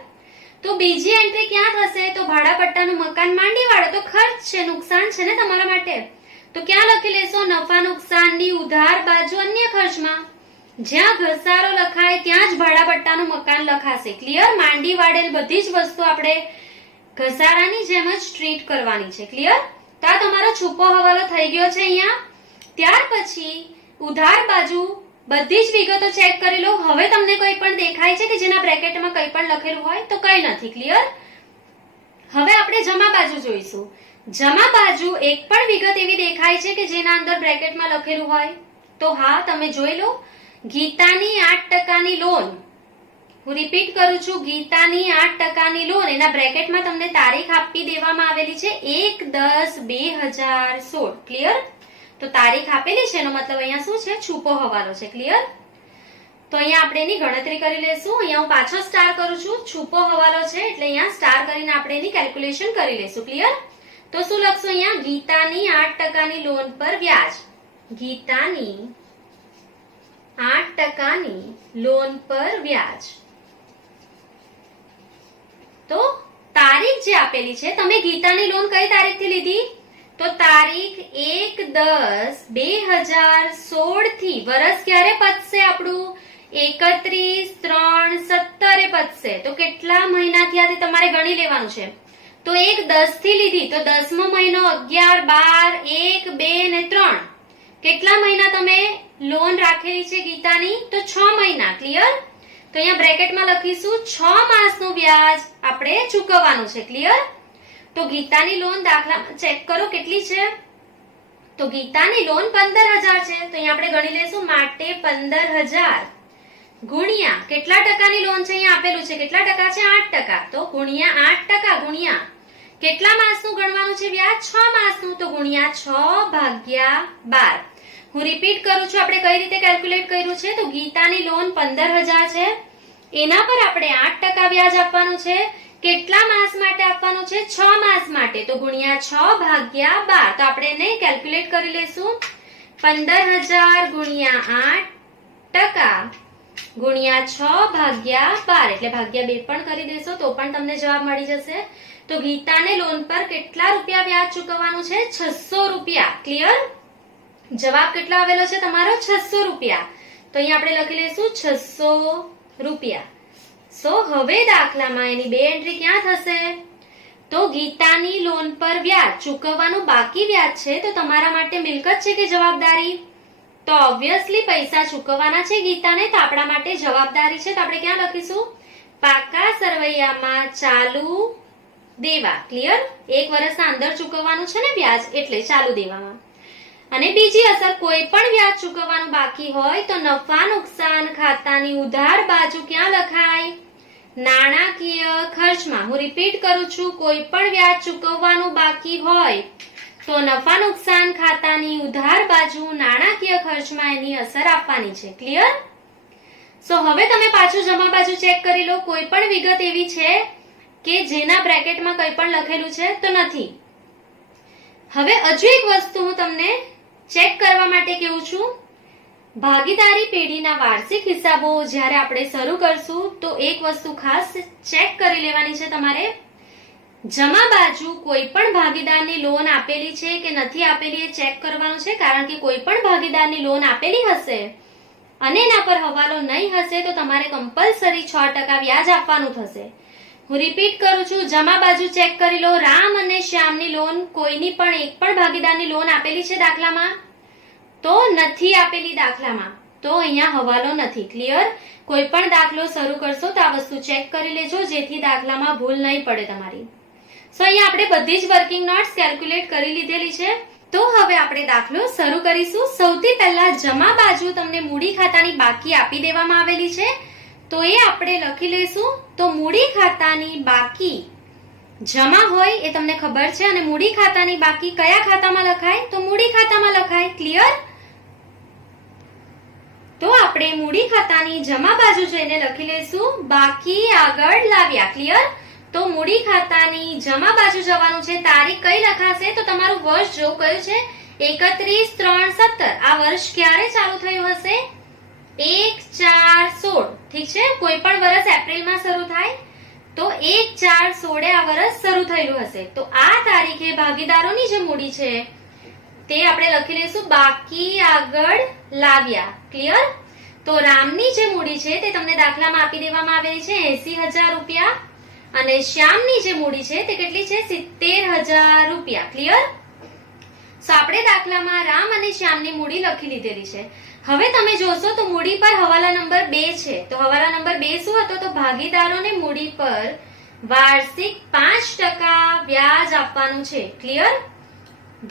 તો બીજી એન્ટ્રી ક્યાં થશે? તો ભાડા પટ્ટાનું મકાન માંડી વાળો તો ખર્ચ છે, નુકસાન છે ને તમારા માટે. તો ક્યાં લખી લેશો? નફા નુકસાનની ઉધાર બાજુ અન્ય ખર્ચમાં. જ્યાં ઘસારો લખાય ત્યાં જ ભાડા પટ્ટાનું મકાન લખાશે. ક્લિયર? માંડી વાળેલ બધી જ વસ્તુ આપણે ઘસારાની જેમ જ ટ્રીટ કરવાની છે. ક્લિયર? તો આ તમારો છુપો હવાલો થઈ ગયો છે અહીંયા. ત્યાર પછી ઉધાર બાજુ બધી જ વિગતો ચેક કરી લો. હવે તમને કોઈ પણ દેખાય છે કે જેના બ્રેકેટમાં કંઈ પણ લખેલું હોય? તો કંઈ નથી. ક્લિયર? હવે આપણે જમા બાજુ જોઈશું. જમા બાજુ એક પણ વિગત એવી દેખાય છે કે જેના અંદર બ્રેકેટમાં લખેલું હોય? તો હા, તમે જોઈ લો. ગીતાની 8% લોન. હું રિપીટ કરું છું, ગીતાની 8% લોન. એના બ્રેકેટમાં તમને તારીખ આપી દેવામાં આવેલી છે 1/10/2016. ક્લિયર? તો તારીખ આપેલી છે એનો મતલબ અહીંયા શું છે? છુપો હવાલો છે. ક્લિયર? તો અહીંયા આપણે એની ગણતરી કરી લેશું. અહીંયા હું પાછો સ્ટાર કરું છું, છુપો હવાલો છે એટલે અહીંયા સ્ટાર કરીને આપણે એની કેલ્ક્યુલેશન કરી લેશું. ક્લિયર? તો શું લખશું અહીંયા? ગીતાની 8%ની લોન પર વ્યાજ. ગીતાની 8%ની લોન પર વ્યાજ. તો તારીખ જે આપેલી છે, તમે ગીતાની લોન કઈ તારીખથી લીધી? તો તારીખ 1/10/2016 થી. વર્ષ ક્યારે પતશે આપણું? 31/3/17 પતશે. તો કેટલા મહિના થયા તે તમારે ગણી લેવાનું છે. તો 1/10 થી લીધી તો 10મો મહિનો 11, 12, 1, 2 ને 3. કેટલા મહિના તમે લોન રાખેલી છે ગીતાની? તો 6 મહિના. ક્લિયર? તો અહીંયા બ્રેકેટમાં લખીશું 6 માસનું વ્યાજ આપણે ચૂકવવાનું છે. ક્લિયર? તો ગીતાની લોન દાખલામાં ચેક કરો કેટલી છે? તો ગીતાની લોન 15,000 છે. તો અહીંયા આપણે ગણી લેશું માટે 15,000 ગુણ્યા કેટલા ટકાની લોન છે? અહીંયા આપેલું છે કેટલા ટકા છે? 8%. તો ગુણ્યા 8% ગુણ્યા કેટલા માસનું ગણવાનું છે વ્યાજ? 6 માસનું. તો ગુણ્યા 6/12. હું રિપીટ કરું છું, આપણે કઈ રીતે કેલ્ક્યુલેટ કર્યું છે? તો ગીતાની લોન 15,000 છે, એના પર આપણે 8% વ્યાજ આપવાનું છે. કેટલા માસ માટે આપવાનું છે? 6 માસ માટે. તો ગુણ્યા 6/12. તો આપણે એને કેલ્ક્યુલેટ કરી લેશું. 15,000 ગુણ્યા 8% ગુણ્યા 6/12 એટલે ભાગ્યા 2 પણ કરી દેશો તો પણ તમને જવાબ મળી જશે. તો ગીતાને લોન પર કેટલા રૂપિયા વ્યાજ ચૂકવવાનું છે? 600 રૂપિયા. ક્લિયર? જવાબ કેટલો આવેલો છે તમારો? 600 રૂપિયા. તો અહીંયા આપણે લખી લઈશું 600 રૂપિયા. સો હવે દાખલામાં એની બે એન્ટ્રી ક્યાં થશે? તો ગીતાની લોન પર વ્યાજ ચૂકવવાનું બાકી વ્યાજ છે. તો તમારા માટે મિલકત છે કે જવાબદારી? તો ઓબ્વિયસલી પૈસા ચૂકવવાના છે ગીતાને, તો આપણા માટે જવાબદારી છે. તો આપણે ક્યાં લખીશું? પાકા સરવૈયામાં ચાલુ દેવા. ક્લિયર? 1 વર્ષના અંદર ચૂકવવાનું છે ને વ્યાજ એટલે ચાલુ દેવામાં. અને બીજી અસર, કોઈ પણ વ્યાજ ચૂકવવાનું બાકી હોય તો નફા નુકસાન ખાતાની ઉધાર બાજુ ક્યાં લખાય? નાણાકીય ખર્ચમાં. હું રિપીટ કરું છું, કોઈ પણ વ્યાજ ચૂકવવાનું બાકી હોય તો નફા નુકસાન ખાતાની ઉધાર બાજુ નાણાકીય ખર્ચમાં એની અસર આપવાની છે. ક્લિયર? સો હવે તમે પાછું જમા બાજુ ચેક કરી લો. કોઈ પણ વિગત એવી છે કે જેના બ્રેકેટમાં કંઈ પણ લખેલું છે તો નથી. હવે હજુ એક વસ્તુ હું તમને ચેક કરવા માટે કહું છું. ભાગીદારી પેઢીના વાર્ષિક હિસાબો જ્યારે આપણે શરૂ કરશું તો એક વસ્તુ ખાસ ચેક કરી લેવાની છે તમારે. જમા બાજુ કોઈ પણ ભાગીદારની લોન આપેલી છે કે નથી આપેલી એ ચેક કરવાનું છે. કારણ કે કોઈ પણ ભાગીદારની લોન આપેલી હશે અને એના પર હવાલો નહીં હશે તો તમારે કમ્પલસરી 6% વ્યાજ આપવાનું થશે. હું રિપીટ કરું છું, જમા બાજુ ચેક કરી લો. રામ અને શ્યામની લોન કોઈની પણ એક પણ ભાગીદારની લોન આપેલી છે દાખલામાં તો નથી આપેલી. દાખલામાં તો અહીંયા હવાલો નથી. ક્લિયર? કોઈ પણ દાખલો શરૂ કરશો તો આ વસ્તુ ચેક કરી લેજો જેથી દાખલામાં ભૂલ નહીં પડે તમારી. સો અહીંયા આપણે બધી જ વર્કિંગ નોટ્સ કેલ્ક્યુલેટ કરી લીધેલી છે. તો હવે આપણે દાખલો શરૂ કરીશું. સૌથી પહેલા જમા બાજુ તમને મૂડી ખાતાની બાકી આપી દેવામાં આવેલી છે તો એ આપણે લખી લઈશું. તો મૂડી ખાતાની બાકી જમા હોય એ તમને ખબર છે અને મૂડી ખાતાની બાકી કયા ખાતામાં લખાય? તો મૂડી ખાતામાં લખાય. ક્લિયર? તો આપણે મૂડી ખાતાની જમા બાજુ જઈને લખી લઈશું બાકી આગળ લાવ્યા. ક્લિયર? તો મૂડી ખાતાની જમા બાજુ જવાનું છે. તારીખ કઈ લખાશે? તો તમારું વર્ષ જો કયું છે 31/3/17. આ વર્ષ ક્યારે ચાલુ થયું હશે? 1/4/16. ઠીક છે? કોઈ પણ વર્ષ એપ્રિલમાં શરૂ થાય તો 1/4/16 આ વર્ષ શરૂ થયેલું હશે. તો આ તારીખે ભાગીદારોની જે મૂડી છે તે આપણે લખી લઈશું બાકી આગળ લાવ્યા. ક્લિયર? તો રામની જે મૂડી છે તે તમને દાખલામાં આપી દેવામાં આવેલી છે 80,000 રૂપિયા અને શ્યામની જે મૂડી છે તે કેટલી છે? 70,000 રૂપિયા. ક્લિયર? સો આપણે દાખલામાં રામ અને શ્યામની મૂડી લખી લીધેલી છે. હવે તમે જોશો તો મૂડી પર હવાલા નંબર 2 છે. તો હવાલા નંબર 2 શું હતો? તો ભાગીદારોને મૂડી પર વાર્ષિક 5% વ્યાજ આપવાનું છે. ક્લિયર?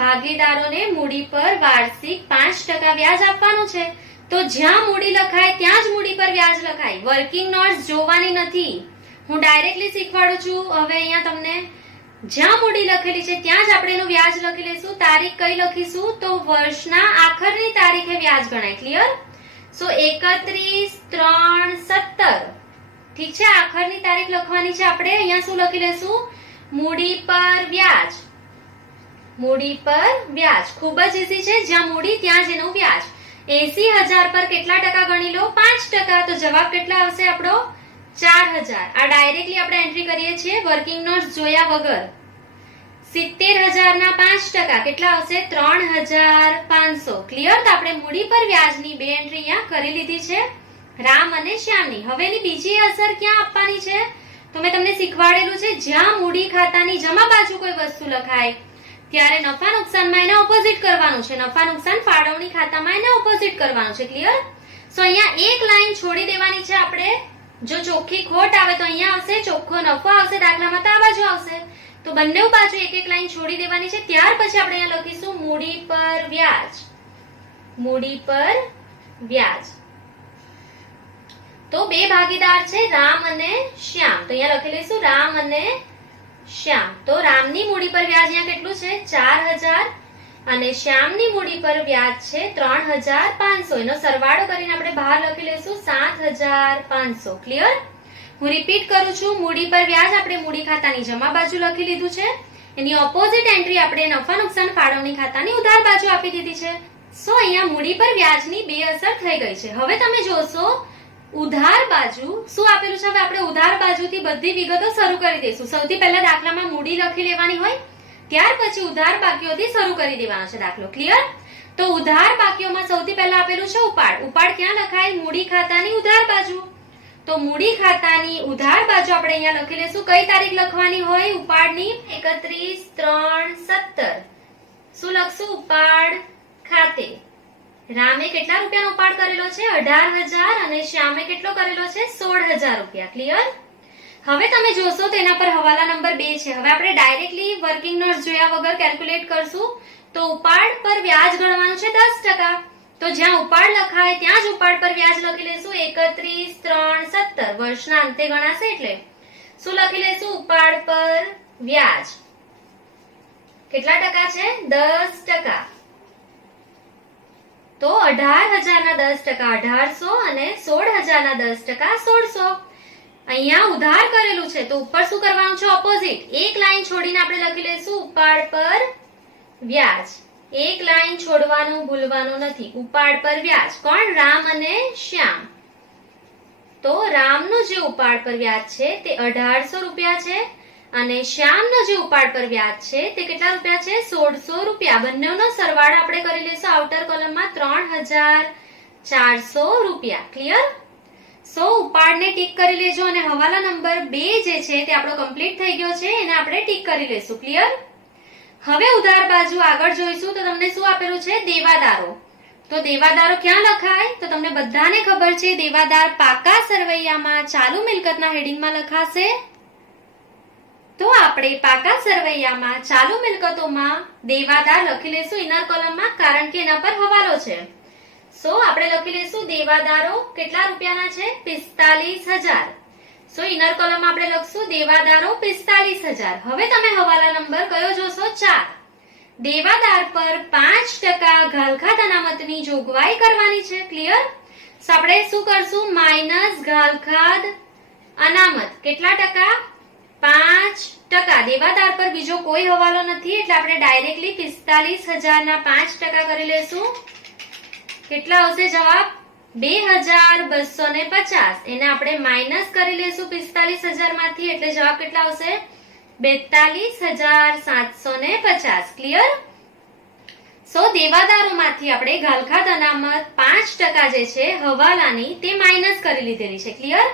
ભાગીદારોને મૂડી પર વાર્ષિક 5% વ્યાજ આપવાનું છે. તો જ્યાં મૂડી લખાય ત્યાં જ મૂડી પર વ્યાજ લખાય. વર્કિંગ નોટ્સ જોવાની નથી. હું ડાયરેક્ટલી શીખવાડું છું. હવે અહીંયા તમને જ્યાં મૂડી લખેલી છે ત્યાં જ આપણે એનું વ્યાજ લખી લઈશું. તારીખ કઈ લખીશું? તો વર્ષના આખરની તારીખે વ્યાજ ગણાય. ક્લિયર? સો 31/3/17. ઠીક છે? આખરની તારીખ લખવાની છે આપણે. અહીંયા શું લખી લઈશું? મૂડી પર વ્યાજ. મૂડી પર વ્યાજ ખૂબ જ ઈઝી છે. જ્યાં મૂડી ત્યાં જ એનું વ્યાજ. 80,000 પર કેટલા ટકા ગણી લો? 5%. તો જવાબ કેટલા આવશે આપણો? 4,000. આ ડાયરેક્ટલી આપણે એન્ટ્રી કરીએ છીએ વર્કિંગ નોટ્સ જોયા વગર. 70,000 ના 5% કેટલા આવશે? 3,500. ક્લિયર? તો આપણે મૂડી પર વ્યાજની બે એન્ટ્રી અહીંયા કરી લીધી છે રામ અને શ્યામની. હવે એની બીજી અસર ક્યાં આપવાની છે? તો મેં તમને શીખવાડેલું છે જ્યાં મૂડી ખાતાની જમા બાજુ કોઈ વસ્તુ લખાય ત્યારે નફા નુકસાનમાં એને ઓપોઝિટ કરવાનું છે. નફા નુકસાન ફાળવણી ખાતામાં એને ઓપોઝિટ કરવાનું છે. ક્લિયર? સો અહીંયા એક લાઈન છોડી દેવાની છે આપણે. જો ચોખ્ખી ખોટ આવે તો અહીંયા આવશે, ચોખ્ખો નફો આવશે દાખલામાં તો આ બાજુ આવશે. તો બંને બાજુ એક એક લાઈન છોડી દેવાની છે. ત્યાર પછી આપણે અહીંયા લખીશું મૂડી પર વ્યાજ. મૂડી પર વ્યાજ. તો બે ભાગીદાર છે રામ અને શ્યામ. તો અહીંયા લખી લઈશું રામ અને શ્યામ. તો રામની મૂડી પર વ્યાજ અહીંયા કેટલું છે? 4,000 અને શ્યામની મૂડી પર વ્યાજ છે 3,500. એનો સરવાળો કરીને આપણે બહાર લખી લઈશું 7,500. ક્લિયર? હું રિપીટ કરું છું. મૂડી પર વ્યાજ આપણે મૂડી ખાતાની જમા બાજુ લખી લીધું છે. એની ઓપોઝિટ એન્ટ્રી આપણે નફા નુકસાન ફાળવણી ખાતાની ઉધાર બાજુ આપી દીધી છે. સો અહીંયા મૂડી પર વ્યાજની બે અસર થઈ ગઈ છે. હવે તમે જોશો ઉધાર બાજુ શું આપેલું છે. હવે આપણે ઉધાર બાજુથી બધી વિગતો શરૂ કરી દઈશું. સૌથી પહેલા દાખલામાં મૂડી લખી લેવાની હોય, ત્યાર પછી ઉધાર બાકીઓથી શરૂ કરી દેવાનો છે દાખલો. ક્લિયર? તો ઉધાર બાકીઓમાં સૌથી પહેલા આપેલું છે ઉપાડ. ઉપાડ ક્યાં લખાય? મૂડી ખાતાની ઉધાર બાજુ. તો મૂડી ખાતાની ઉધાર બાજુ આપણે અહીંયા લખી લઈશું. કઈ તારીખ લખવાની હોય ઉપાડની? 31/3/17. શું લખશું? ઉપાડ ખાતે રામે કેટલા રૂપિયાનો ઉપાડ કરેલો છે? 18,000 અને શ્યામે કેટલો કરેલો છે? 16,000 રૂપિયા. ક્લિયર? હવે તમે જોશો તો એના પર હવાલા નંબર 2 છે. હવે આપણે ડાયરેક્ટલી વર્કિંગ નોટ્સ જોયા વગર કેલ્ક્યુલેટ કરશું. તો ઉપાડ પર વ્યાજ ગણવાનું છે 10%. તો જ્યાં ઉપાડ લખાય ત્યાં જ ઉપાડ પર વ્યાજ લખી લઈશું 31/3/17. વર્ષના અંતે ગણાશે એટલે શું લખી લઈશું? ઉપાડ પર વ્યાજ. કેટલા ટકા છે? 10%. તો 18,000 ના 10%, 1800 અને 16,000 ના 10%, 1600. અહીંયા ઉધાર કરેલું છે તો ઉપર શું કરવાનું છે? ઓપોઝિટ. એક લાઈન છોડીને આપણે લખી લઈશું ઉપાડ પર વ્યાજ. એક લાઈન છોડવાનું ભૂલવાનું નથી. ઉપાડ પર વ્યાજ. કોણ? રામ અને શ્યામ. તો રામનું જે ઉપાડ પર વ્યાજ છે તે 1800 રૂપિયા છે અને શ્યામનો જે ઉપાડ પર વ્યાજ છે તે કેટલા રૂપિયા છે? 1600 રૂપિયા. બંનેનો સરવાળો આપણે કરી લઈશું આઉટર કોલમમાં 3,400 રૂપિયા. ક્લિયર? સો ઉપાડને ટીક કરી લેજો અને હવાલા નંબર 2 જે છે તે આપણો કમ્પ્લીટ થઈ ગયો છે, એને આપણે ટીક કરી લઈશું. ક્લિયર? હવે ઉધાર બાજુ આગળ જોઈશું તો તમને શું આપેલું છે? દેવાદારો. તો દેવાદારો ક્યાં લખાય? તો તમને બધાને ખબર છે દેવાદાર પાકા સરવૈયામાં ચાલુ મિલકતના હેડિંગમાં લખાશે. તો આપણે પાકા સરવૈયામાં ચાલુ મિલકતોમાં દેવાદાર લખી લઈશું ઇનર કોલમમાં, કારણ કે એના પર હવાલો છે. સો આપણે લખી લઈશું દેવાદારો કેટલા રૂપિયાના છે? 45,000. સો ઇનર કોલમમાં આપણે લખશું દેવાદારો 45,000. હવે તમે હવાલા નંબર કયો જોશો? 4. દેવાદાર પર 5% ઘાલખાત અનામતની જોગવાઈ કરવાની છે. ક્લિયર? સો આપણે શું કરશું? માઇનસ ઘાલખાત અનામત. કેટલા ટકા? 5%. દેવાદાર પર બીજો કોઈ હવાલો નથી એટલે આપણે ડાયરેક્ટલી 45,000 ના 5% કરી લેશું. કેટલા આવશે જવાબ? 2,250. એને આપણે માઇનસ કરી લેશું 45,000 માંથી એટલે જવાબ કેટલા આવશે? 42,750. ક્લિયર? સો દેવાદારોમાંથી આપણે ઘાલખાત અનામત 5% જે છે હવાલાની તે માઇનસ કરી લીધેલી છે. ક્લિયર?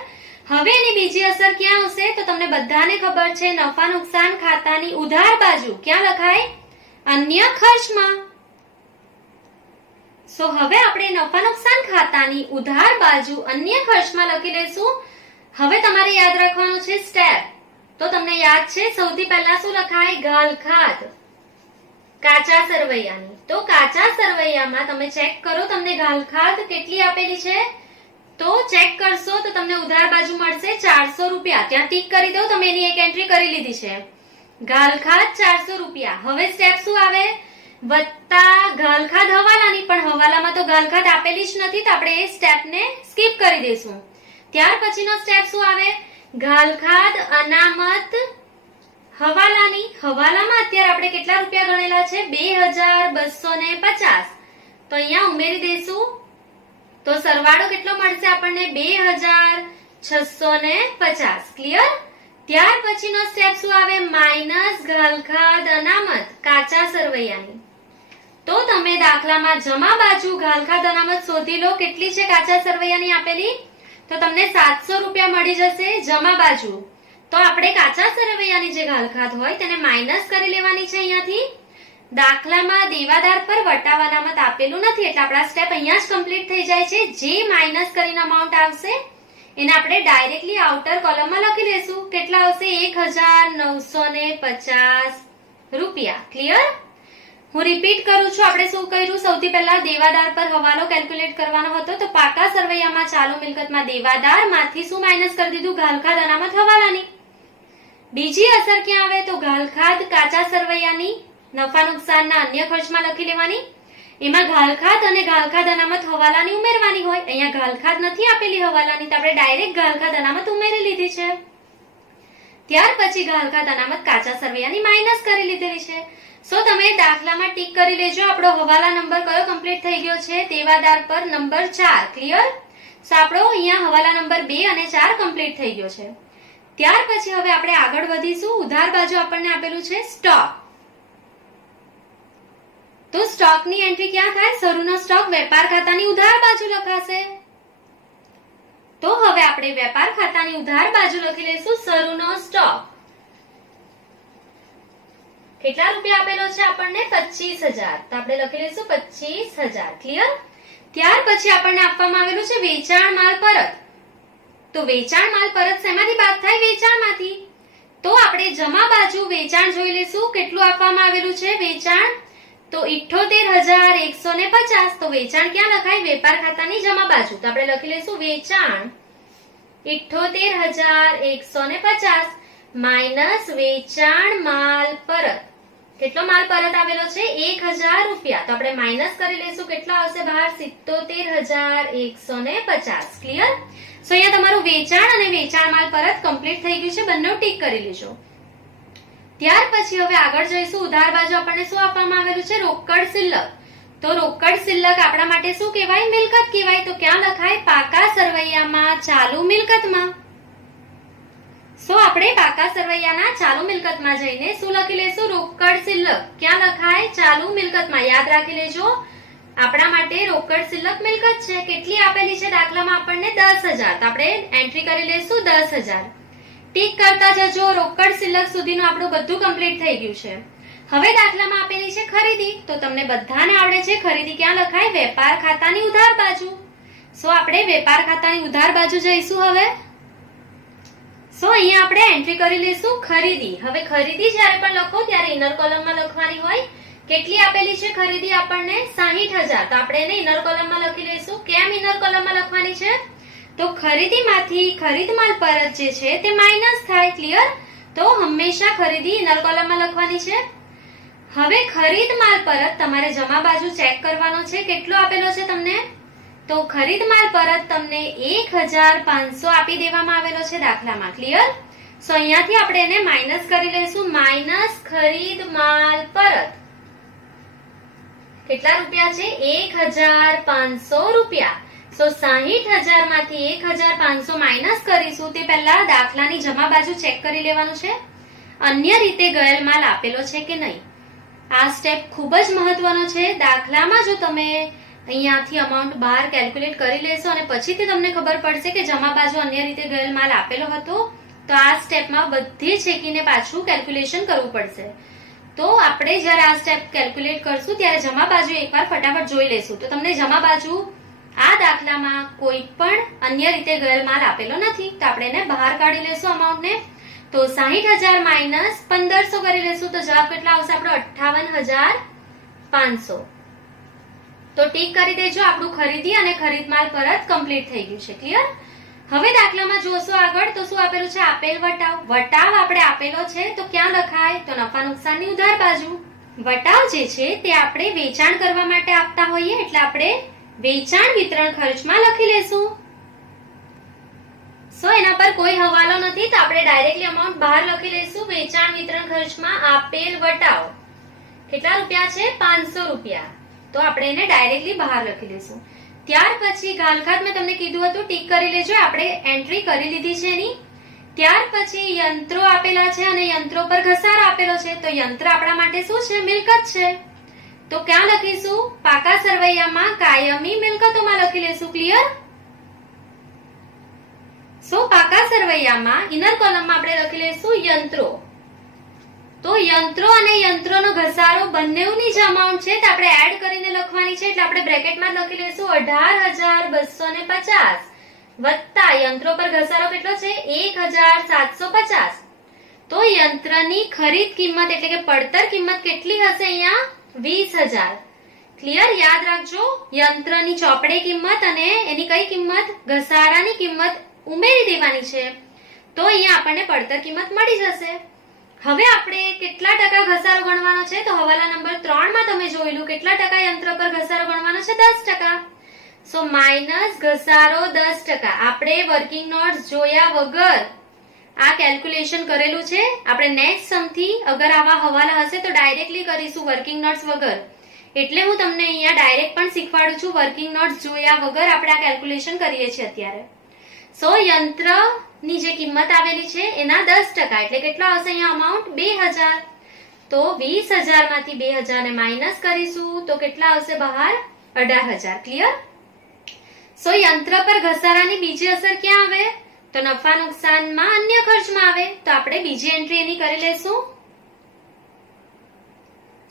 હવે એની બીજી અસર ક્યાં આવશે? તો તમને બધાને ખબર છે નફા નુકસાન ખાતાની ઉધાર બાજુ ક્યાં લખાય? અન્ય ખર્ચમાં. સો હવે આપણે નફા નુકસાન ખાતાની ઉધાર બાજુ અન્ય ખર્ચમાં લખી લઈશું. હવે તમારે યાદ રાખવાનું છે સ્ટેપ. તો તમને યાદ છે સૌથી પહેલા શું લખાય? ઘાલખાત કાચા સરવૈયાની. તો કાચા સરવૈયામાં તમે ચેક કરો તમને ઘાલખાત કેટલી આપેલી છે. તો ચેક કરશો તો તમને ઉધાર બાજુ મળશે 400 રૂપિયા. ત્યાં ટીક કરી દો, તમે એની એક એન્ટ્રી કરી લીધી છે. ઘાલખાત 400 રૂપિયા. હવે સ્ટેપ શું આવે? વત્તા ઘાલખાત હવાલાની, પણ હવાલામાં તો ઘાલખાત આપેલી જ નથી તો આપણે એ સ્ટેપને સ્કીપ કરી દઈશું. ત્યાર પછીનો સ્ટેપ શું આવે? ઘાલખાત અનામત હવાલાની. હવાલામાં અત્યારે આપણે કેટલા રૂપિયા ગણેલા છે? 2,250. તો અહીંયા ઉમેરી દઈશું તો સરવાળો કેટલો મળશે આપણને? 2,650. ક્લિયર? ત્યાર પછીનો સ્ટેપ શું આવે? માઇનસ ઘાલખાત અનામત કાચા સરવૈયાની. તો તમે દાખલામાં જમા બાજુ ઘાલખાત અનામત શોધી લો. કેટલી છે કાચા સરવૈયાની આપેલી? તો તમને 700 રૂપિયા મળી જશે જમા બાજુ. તો આપણે કાચા સરવૈયાની જે ઘાલખાત હોય તેને માઇનસ કરી લેવાની છે અહીંયાથી. દાખલામાં દેવાદાર પર વટાવ અનામત આપેલું નથી એટલે આપણા સ્ટેપ અહીંયા જ કમ્પ્લીટ થઈ જાય છે. જે માઇનસ કરીને અમાઉન્ટ આવશે એને આપણે ડાયરેક્ટલી આઉટર કોલમમાં લખી લેશું. કેટલા આવશે? 1,950 રૂપિયા. ક્લિયર? હું રિપીટ કરું છું. આપણે શું કર્યું? સૌથી પહેલા દેવાદાર પર હવાલો કેલ્ક્યુલેટ કરવાનો હતો તો પાકા સરવૈયામાં ચાલુ મિલકતમાં દેવાદાર માંથી શું માઇનસ કરી દીધું? ઘાલખાત અનામત હવાલાની. બીજી અસર ક્યાં આવે? તો ઘાલખાત કાચા સરવૈયાની નફા નુકસાનના અન્ય ખર્ચમાં લખી લેવાની. એમાં ઘાલખાત અને ઘાલખાત અનામત હવાલાની ઉમેરવાની હોય. અહીંયા ઘાલખાત નથી આપેલી હવાલાની તો આપણે ડાયરેક્ટ ઘાલખાત અનામત ઉમેરી લીધી છે. ત્યાર પછી ઘાલખાત અનામત કાચા સરવૈયાની માઇનસ કરી લીધેલી છે. સો તમે દાખલામાં ટીક કરી લેજો. આપણો હવાલા નંબર કયો કમ્પ્લીટ થઈ ગયો છે? દેવાદાર પર નંબર 4. ક્લિયર? સો આપણો અહીંયા હવાલા નંબર 2 અને 4 કમ્પ્લીટ થઈ ગયો છે. ત્યાર પછી હવે આપણે આગળ વધીશું. ઉધાર બાજુ આપણને આપેલું છે સ્ટોક. તો સ્ટોકની એન્ટ્રી ક્યાં થાય? શરૂનો સ્ટોક વેપાર ખાતાની ઉધાર બાજુ લખાશે. તો હવે આપણે વેપાર ખાતાની ઉધાર બાજુ લખી લઈશું શરૂનો સ્ટોક. કેટલા રૂપિયા આપેલો છે આપણને? 25,000. તો આપણે લખી લઈશું 25,000. ક્લિયર? ત્યાર પછી આપણને આપવામાં આવેલું છે વેચાણ માલ પરત. તો વેચાણ માલ પરત શેમાંથી બાદ થાય? વેચાણમાંથી. તો આપણે જમા બાજુ વેચાણ જોઈ લઈશું. કેટલું આપવામાં આવેલું છે વેચાણ? તો 78,150. તો વેચાણ ક્યાં લખાય? વેપાર ખાતાની જમા બાજુ. તો આપણે લખી લઈશું વેચાણ 78,150 માઇનસ વેચાણ માલ પરત કેટલો માલ પરત આવેલો છે 1000 રૂપિયા. તો આપણે માઇનસ કરી લઈશું. કેટલા આવશે બહાર? 77150. ક્લિયર? સો અહીંયા તમારું વેચાણ અને વેચાણ માલ પરત કમ્પ્લીટ થઈ ગયું છે. બંને ટીક કરી લેજો. ત્યાર પછી હવે આગળ જઈશું. ઉધાર બાજુ આપણને શું આપવામાં આવેલું છે? રોકડ શિલ્લક. તો રોકડ શિલ્લક આપણા માટે શું કહેવાય? મિલકત કહેવાય. તો ક્યાં લખાય? પાકા સરવૈયામાં ચાલુ મિલકતમાં. સો આપણે પાકા સરવૈયાના ચાલુ મિલકતમાં જઈને શું લખી લેશું? રોકડ શિલ્લક. ક્યાં લખાય? ચાલુ મિલકતમાં. યાદ રાખી લેજો, આપણા માટે રોકડ શિલ્લક મિલકત છે. કેટલી આપેલી છે દાખલામાં? આપણને 10000. તો આપણે એન્ટ્રી કરી લેશું 10000. ટીક કરતા જજો. રોકડ શિલ્લક સુધીનું આપણું બધું કમ્પ્લીટ થઈ ગયું છે. હવે દાખલામાં આપેલી છે ખરીદી. તો તમને બધાને આવડે છે ખરીદી ક્યાં લખાય? વેપાર ખાતાની ઉધાર બાજુ. સો આપણે વેપાર ખાતાની ઉધાર બાજુ જઈશું. હવે સો અહીંયા આપણે એન્ટ્રી કરી લઈશું ખરીદી. હવે ખરીદી જ્યારે પણ લખો ત્યારે ઇનર કોલમમાં લખવાની હોય. કેટલી આપેલી છે ખરીદી? આપણને 60000. તો આપણે એને ઇનર કોલમમાં લખી લઈશું. કેમ ઇનર કોલમમાં લખવાની છે? તો ખરીદીમાંથી ખરીદ માલ પરત જે છે તે માઇનસ થાય. ક્લિયર? તો હંમેશા ખરીદી ઇનર કોલમમાં લખવાની છે. હવે ખરીદ માલ પરત તમારે જમા બાજુ ચેક કરવાનો છે. કેટલો આપેલો છે તમને? તો ખરીદ માલ પરત તમને 1500 આપી દેવામાં આવેલો છે દાખલામાં. ક્લિયર? સો અહીંયાથી આપણે એને માઇનસ કરી લઈશું. માઇનસ ખરીદ માલ પરત. કેટલા રૂપિયા છે? 1500 રૂપિયા. સો 60000 માંથી 1500 માઇનસ કરીશું. તે પહેલા દાખલાની જમા બાજુ ચેક કરી લેવાનું છે. અન્ય રીતે ગયેલ માલ આપેલો છે કે નહીં. આ સ્ટેપ ખૂબ જ મહત્વનો છે. દાખલામાં જો તમે અહીંયાથી અમાઉન્ટ બહાર કેલ્ક્યુલેટ કરી લેશો અને પછીથી તમને ખબર પડશે કે જમા બાજુ અન્ય રીતે ગયેલ માલ આપેલો હતો, તો આ સ્ટેપમાં બધી છેકીને પાછું કેલ્ક્યુલેશન કરવું પડશે. તો આપણે જ્યારે આ સ્ટેપ કેલ્ક્યુલેટ કરશું ત્યારે જમા બાજુ એકવાર ફટાફટ જોઈ લેશું. તો તમને જમા બાજુ આ દાખલામાં કોઈ પણ અન્ય રીતે ગયેલ માલ આપેલો નથી. તો આપણે એને બહાર કાઢી લેશું અમાઉન્ટને. તો 60000 માઇનસ 1500 કરી લેશું. તો જવાબ કેટલા આવશે આપણો? 58500. તો ટીક કરી દેજો. આપણું ખરીદી અને ખરીદ માલ પરત કમ્પ્લીટ થઈ ગયું છે. ક્લિયર? હવે દાખલામાં જોશો આગળ તો શું આપેલું છે? આપેલ વટાવ. વટાવ આપણે આપેલો છે તો ક્યાં લખાય? તો નફા નુકસાનની ઉધાર બાજુ. વટાવ જે છે તે આપણે વેચાણ કરવા માટે આપતા હોઈએ એટલે આપણે વેચાણ વિતરણ ખર્ચમાં લખી લેશું. સો એના પર કોઈ હવાલો નથી તો આપણે ડાયરેક્ટલી અમાઉન્ટ બહાર લખી લઈશું. વેચાણ વિતરણ ખર્ચમાં આપેલ વટાવ કેટલા રૂપિયા છે? 500 રૂપિયા. તો આપણે એને ડાયરેક્ટલી બહાર લખી લઈશું. ત્યાર પછી ગાલખાત મેં તમને કીધું હતું, ટીક કરી લેજો. આપણે એન્ટ્રી કરી લીધી છે એની. ત્યાર પછી યંત્રો આપેલા છે અને યંત્રો પર ઘસારો આપેલો છે. તો યંત્ર આપણા માટે શું છે? મિલકત છે. તો ક્યાં લખીશું? પાકા સરવૈયામાં કાયમી મિલકતોમાં લખી લેશું. ક્લિયર? સો પાકા સરવૈયામાં ઇનર કોલમમાં આપણે લખી લઈશું યંત્રો. તો યંત્રો અને યંત્રોનો ઘસારો બંનેની જે અમાઉન્ટ છે તે આપણે એડ કરીને લખવાની છે. એટલે આપણે બ્રેકેટમાં લખી લઈશું 18250 વત્તા યંત્રો પર ઘસારો કેટલો છે? 1750. તો યંત્રની ખરીદ કિંમત એટલે કે પડતર કિંમત કેટલી હશે? અહીંયા 20000. ક્લિયર? યાદ રાખજો, યંત્રની ચોપડે કિંમત અને એની કઈ કિંમત? ઘસારાની કિંમત ઉમેરી દેવાની છે. તો અહીંયા આપણને પડતર કિંમત મળી જશે. હવે આપણે કેટલા ટકા ઘસારો ગણવાનો છે? તો હવાલા નંબર 3 માં તમે જોયેલું કેટલા ટકા યંત્ર પર ઘસારો ગણવાનો છે? 10%. સો માઇનસ ઘસારો 10%. આપણે વર્કિંગ નોટ્સ જોયા વગર આ કેલ્ક્યુલેશન કરેલું છે. આપણે નેક્સ્ટ સમથી અગર આવા હવાલા હશે તો ડાયરેક્ટલી કરીશું વર્કિંગ નોટ્સ વગર. એટલે હું તમને અહીંયા ડાયરેક્ટ પણ શીખવાડું છું. વર્કિંગ નોટ્સ જોયા વગર આપણે આ કેલ્ક્યુલેશન કરીએ છીએ અત્યારે. સો યંત્રની જે કિંમત આવેલી છે એના 10%. એટલે કેટલા આવશે અહીંયા અમાઉન્ટ? 2000. તો 20000 માંથી 2000 ને માઇનસ કરીશું તો કેટલા આવશે બહાર? 18000. ક્લિયર? સો યંત્ર પર ઘસારાની બીજી અસર ક્યાં આવે? તો નફા નુકસાનમાં અન્ય ખર્ચમાં આવે. તો આપણે બીજી એન્ટ્રી એની કરી લેશું.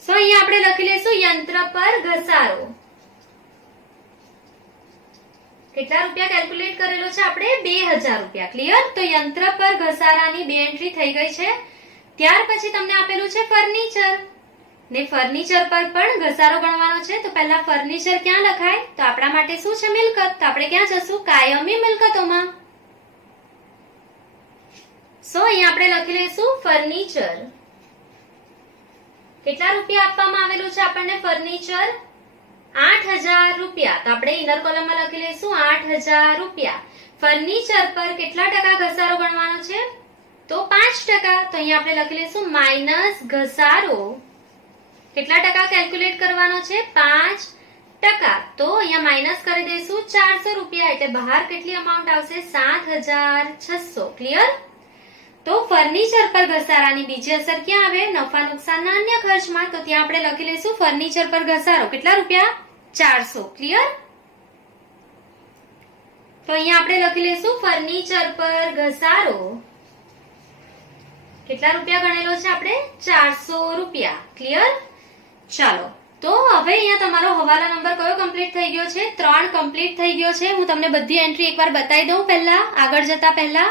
સો અહીંયા આપણે લખી લેશું યંત્ર પર ઘસારો. કેટલા રૂપિયા કેલ્ક્યુલેટ કરેલો છે આપણે? 2000 રૂપિયા. ક્લિયર? તો યંત્ર પર ઘસારાની બે એન્ટ્રી થઈ ગઈ છે. ત્યાર પછી તમને આપેલું છે ફર્નિચર ને ફર્નિચર પર પણ ઘસારો ગણવાનો છે. તો પહેલા ફર્નિચર ક્યાં લખાય? તો આપણા માટે શું છે? મિલકત. તો આપણે ક્યાં જશું? કાયમી મિલકતોમાં. સો અહીંયા આપણે લખી લઈશું ફર્નિચર. કેટલા રૂપિયા આપવામાં આવેલું છે આપણને ફર્નિચર? 8,000 રૂપિયા. તો આપણે ઇનર કોલમમાં લખી લઈશું 8,000 રૂપિયા. ફર્નિચર પર કેટલા ટકા ઘસારો ગણવાનો છે? તો 5%. તો અહીંયા આપણે લખી લઈશું માઇનસ ઘસારો. કેટલા ટકા કેલ્ક્યુલેટ કરવાનો છે? 5%. તો અહીંયા માઇનસ કરી દઈશું 400 રૂપિયા, એટલે બહાર કેટલી અમાઉન્ટ આવશે? 7,600. ક્લિયર? તો ફર્નિચર પર ઘસારાની બીજી અસર ક્યાં આવે? નફા નુકસાનના અન્ય ખર્ચમાં. તો ત્યાં આપણે લખી લઈશું ફર્નિચર પર ઘસારો કેટલા રૂપિયા? 400. ક્લિયર? તો અહીંયા આપણે લખી લઈશું ફર્નિચર પર ઘસારો કેટલા રૂપિયા ગણેલો છે આપણે? 400 રૂપિયા. ક્લિયર? ચાલો, તો હવે અહીંયા તમારો હવાલા નંબર કયો કમ્પ્લીટ થઈ ગયો છે? 3 કમ્પ્લીટ થઈ ગયો છે. હું તમને બધી એન્ટ્રી એકવાર બતાવી દઉં પહેલા, આગળ જતા પહેલા.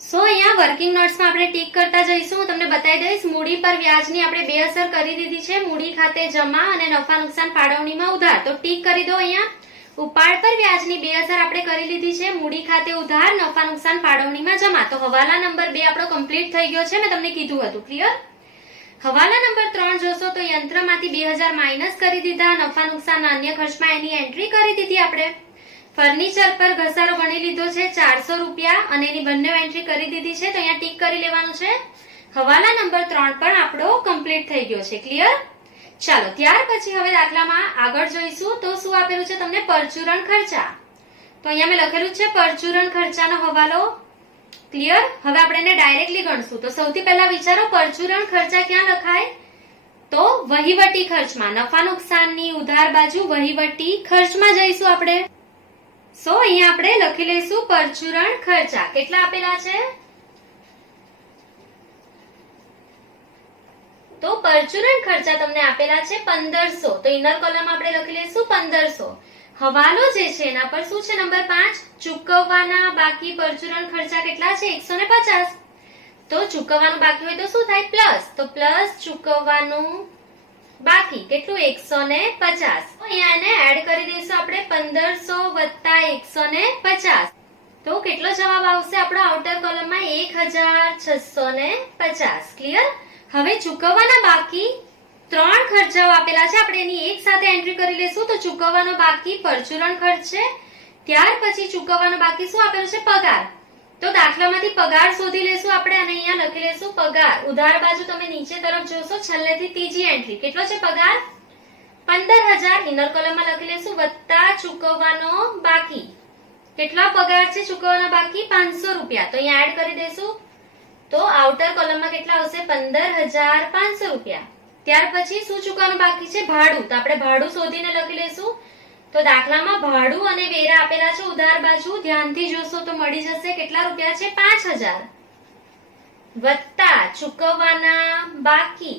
સો અહીંયા વર્કિંગ નોટ્સમાં આપણે ટીક કરતા જઈશું. હું તમને બતાવી દઈશ. મૂડી પર વ્યાજની આપણે 2 અસર કરી દીધી છે, મૂડી ખાતે જમા અને નફા નુકસાન ફાળવણીમાં ઉધાર. તો ટીક કરી દો અહીંયા. ઉપાડ પર વ્યાજની 2 અસર આપણે કરી લીધી છે, મૂડી ખાતે ઉધાર, નફા નુકસાન ફાળવણીમાં જમા. તો હવાલા નંબર 2 આપણો કમ્પ્લીટ થઈ ગયો છે, મેં તમને કીધું હતું. ક્લિયર? હવાલા નંબર 3 જોશો તો યંત્રમાંથી 2000 માઇનસ કરી દીધા, નફા નુકસાનના અન્ય ખર્ચમાં એની એન્ટ્રી કરી દીધી આપણે. ફર્નિચર પર ઘસારો ગણી લીધો છે 400 રૂપિયા અને એની બંને એન્ટ્રી કરી દીધી છે. તો અહીંયા ટીક કરી લેવાનું છે. હવાલા નંબર 3 પણ આપણો કમ્પ્લીટ થઈ ગયો છે. ક્લિયર? ચાલો, ત્યાર પછી હવે દાખલામાં આગળ જોઈશું. તો શું આપેલું છે તમને? પરચુરણ ખર્ચા. તો અહીંયા મેં લખેલું છે પરચુરણ ખર્ચાનો હવાલો. ક્લિયર? હવે આપણે એને ડાયરેક્ટલી ગણશું. તો સૌથી પહેલા વિચારો, પરચુરણ ખર્ચા ક્યાં લખાય? તો વહીવટી ખર્ચમાં. નફા નુકસાનની ઉધાર બાજુ વહીવટી ખર્ચમાં જઈશું આપણે. સો અહીંયા આપણે લખી લઈશું પરચુરણ ખર્ચા. કેટલા આપેલા છે? તો પરચુરણ ખર્ચા તમને આપેલા છે 1500. તો ઇનર કોલમ આપણે લખી લઈશું 1500. હવાલો જે છે એના પર શું છે? નંબર 5. ચૂકવવાના બાકી પરચુરણ ખર્ચા કેટલા છે? 150. તો ચૂકવવાનું બાકી હોય તો શું થાય? પ્લસ. તો પ્લસ ચૂકવવાનું બાકી કેટલું? 150. તો અહીંયા એને એડ કરી દઈશું આપણે 1500 વત્તા 150. તો કેટલો જવાબ આવશે આપણો આઉટર કોલમમાં? 1650. ક્લિયર? હવે ચૂકવવાના બાકી 3 ખર્ચાઓ આપેલા છે, આપણે એની એક સાથે એન્ટ્રી કરી લઈશું. તો ચૂકવવાનો બાકી પરચુરણ ખર્ચ છે, ત્યાર પછી ચૂકવવાનો બાકી શું આપેલું છે? પગાર. તો દાખલામાંથી પગાર શોધી લેશું આપણે અને અહીંયા લખી લેશું પગાર. ઉધાર બાજુ તમે નીચે તરફ જોશો, છેલ્લેથી ત્રીજી એન્ટ્રી. કેટલો છે પગાર? 15000. ઇનર કોલમમાં લખી લેશું વત્તા ચૂકવવાનો બાકી. કેટલા પગાર છે ચૂકવવાનો બાકી? 500 રૂપિયા. તો અહીંયા એડ કરી દઈશું. તો આઉટર કોલમમાં કેટલા આવશે? 15500 રૂપિયા. ત્યાર પછી શું ચૂકવવાનું બાકી છે? ભાડું. તો આપણે ભાડું શોધીને લખી લેશું. તો દાખલામાં ભાડું અને વેરા આપેલા છે ઉધાર બાજુ. ધ્યાનથી જોશો તો મળી જશે. કેટલા રૂપિયા છે? 5000 વત્તા ચૂકવવાના બાકી.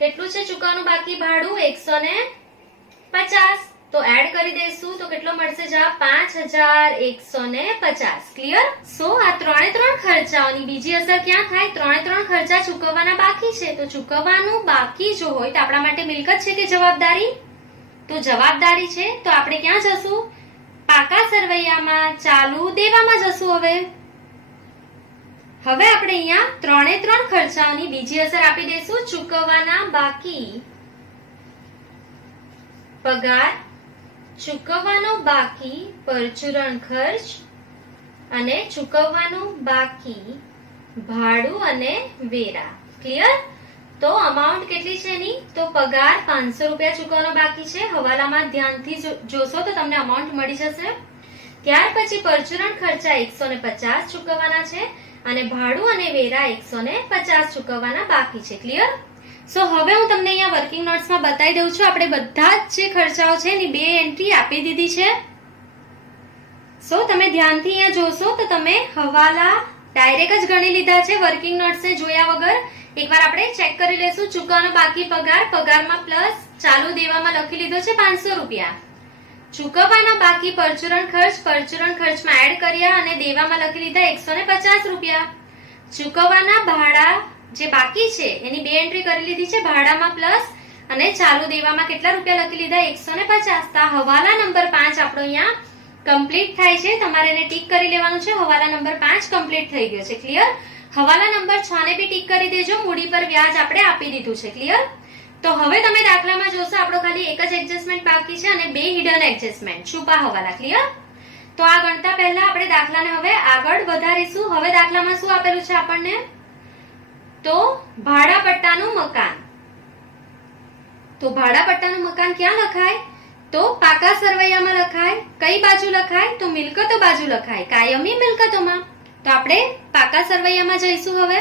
કેટલું છે ચૂકવવાનું બાકી? ભાડું 150. તો એડ કરી દઈશું. તો કેટલો મળશે જવાબ? 5150. ક્લિયર? સો આ 3 ખર્ચાઓની બીજી અસર ક્યાં થાય? 3 ખર્ચા ચૂકવવાના બાકી છે. તો ચૂકવવાનું બાકી જો હોય તો આપણા માટે મિલકત છે કે જવાબદારી? તો જવાબદારી છે. તો આપણે ક્યાં જશું? પાકા સરવૈયામાં ચાલુ દેવામાં જશું. હવે આપણે અહીંયા 3 ખર્ચાઓની બીજી અસર આપી દઈશું. ચૂકવવાના બાકી પગાર, ચૂકવવાનો બાકી પરચુરણ ખર્ચ અને ચૂકવવાનું બાકી ભાડું અને વેરા. ક્લિયર? તો અમાઉન્ટ કેટલી છે એની? તો પગાર 500 રૂપિયા ચૂકવવાનો બાકી છે. હવાલામાં ધ્યાનથી જોશો તો તમને અમાઉન્ટ મળી જશે. ત્યાર પછી પરચુરણ ખર્ચા 150 ચૂકવવાના છે અને ભાડું અને વેરા 150 ચૂકવવાના બાકી છે. ક્લિયર? સો હવે હું તમને અહીંયા વર્કિંગ નોટ્સમાં બતાવી દઉં છું. આપણે બધા જ જે ખર્ચાઓ છે એની 2 એન્ટ્રી આપી દીધી છે. સો તમે ધ્યાનથી અહીંયા જોશો તો તમે હવાલા ડાયરેક્ટ જ ગણી લીધા છે વર્કિંગ નોટ્સને જોયા વગર. એકવાર આપણે ચેક કરી લેશું. ચૂકવવાનો બાકી પગાર, પગારમાં પ્લસ ચાલુ દેવામાં લખી લીધો છે 500 રૂપિયા. ચૂકવવાના બાકી પરચુરણ ખર્ચ, પરચુરણ ખર્ચમાં એડ કર્યા અને દેવામાં લખી લીધા 150 રૂપિયા. ચૂકવવાના ભાડા જે બાકી છે એની 2 એન્ટ્રી કરી લીધી છે, ભાડામાં પ્લસ અને ચાલુ દેવામાં કેટલા રૂપિયા લખી લીધા? 150. આ હવાલા નંબર 5 આપણો અહીંયા કમ્પ્લીટ થાય છે. તમારે એને ટીક કરી લેવાનું છે. હવાલા નંબર 5 કમ્પ્લીટ થઈ ગયો છે. ક્લિયર? હવાલા નંબર 6 ને બી ટીક કરી દેજો. મૂડી પર વ્યાજ આપણે આપી દીધું છે. ક્લિયર? તો હવે તમે દાખલામાં જોશો આપણો ખાલી એક જ એડજસ્ટમેન્ટ બાકી છે અને બે હિડન એડજસ્ટમેન્ટ, છુપા હવાલા. ક્લિયર? તો આ ગણતા પહેલા આપણે દાખલાને હવે આગળ વધારીશું. હવે દાખલામાં શું આપેલું છે આપણને? તો ભાડા પટ્ટાનું મકાન. તો ભાડા પટ્ટાનું મકાન ક્યાં લખાય? તો પાકા સરવૈયામાં લખાય. કઈ બાજુ લખાય? તો મિલકતો બાજુ લખાય, કાયમી મિલકતોમાં. તો આપણે પાકા સરવૈયામાં જઈશું. હવે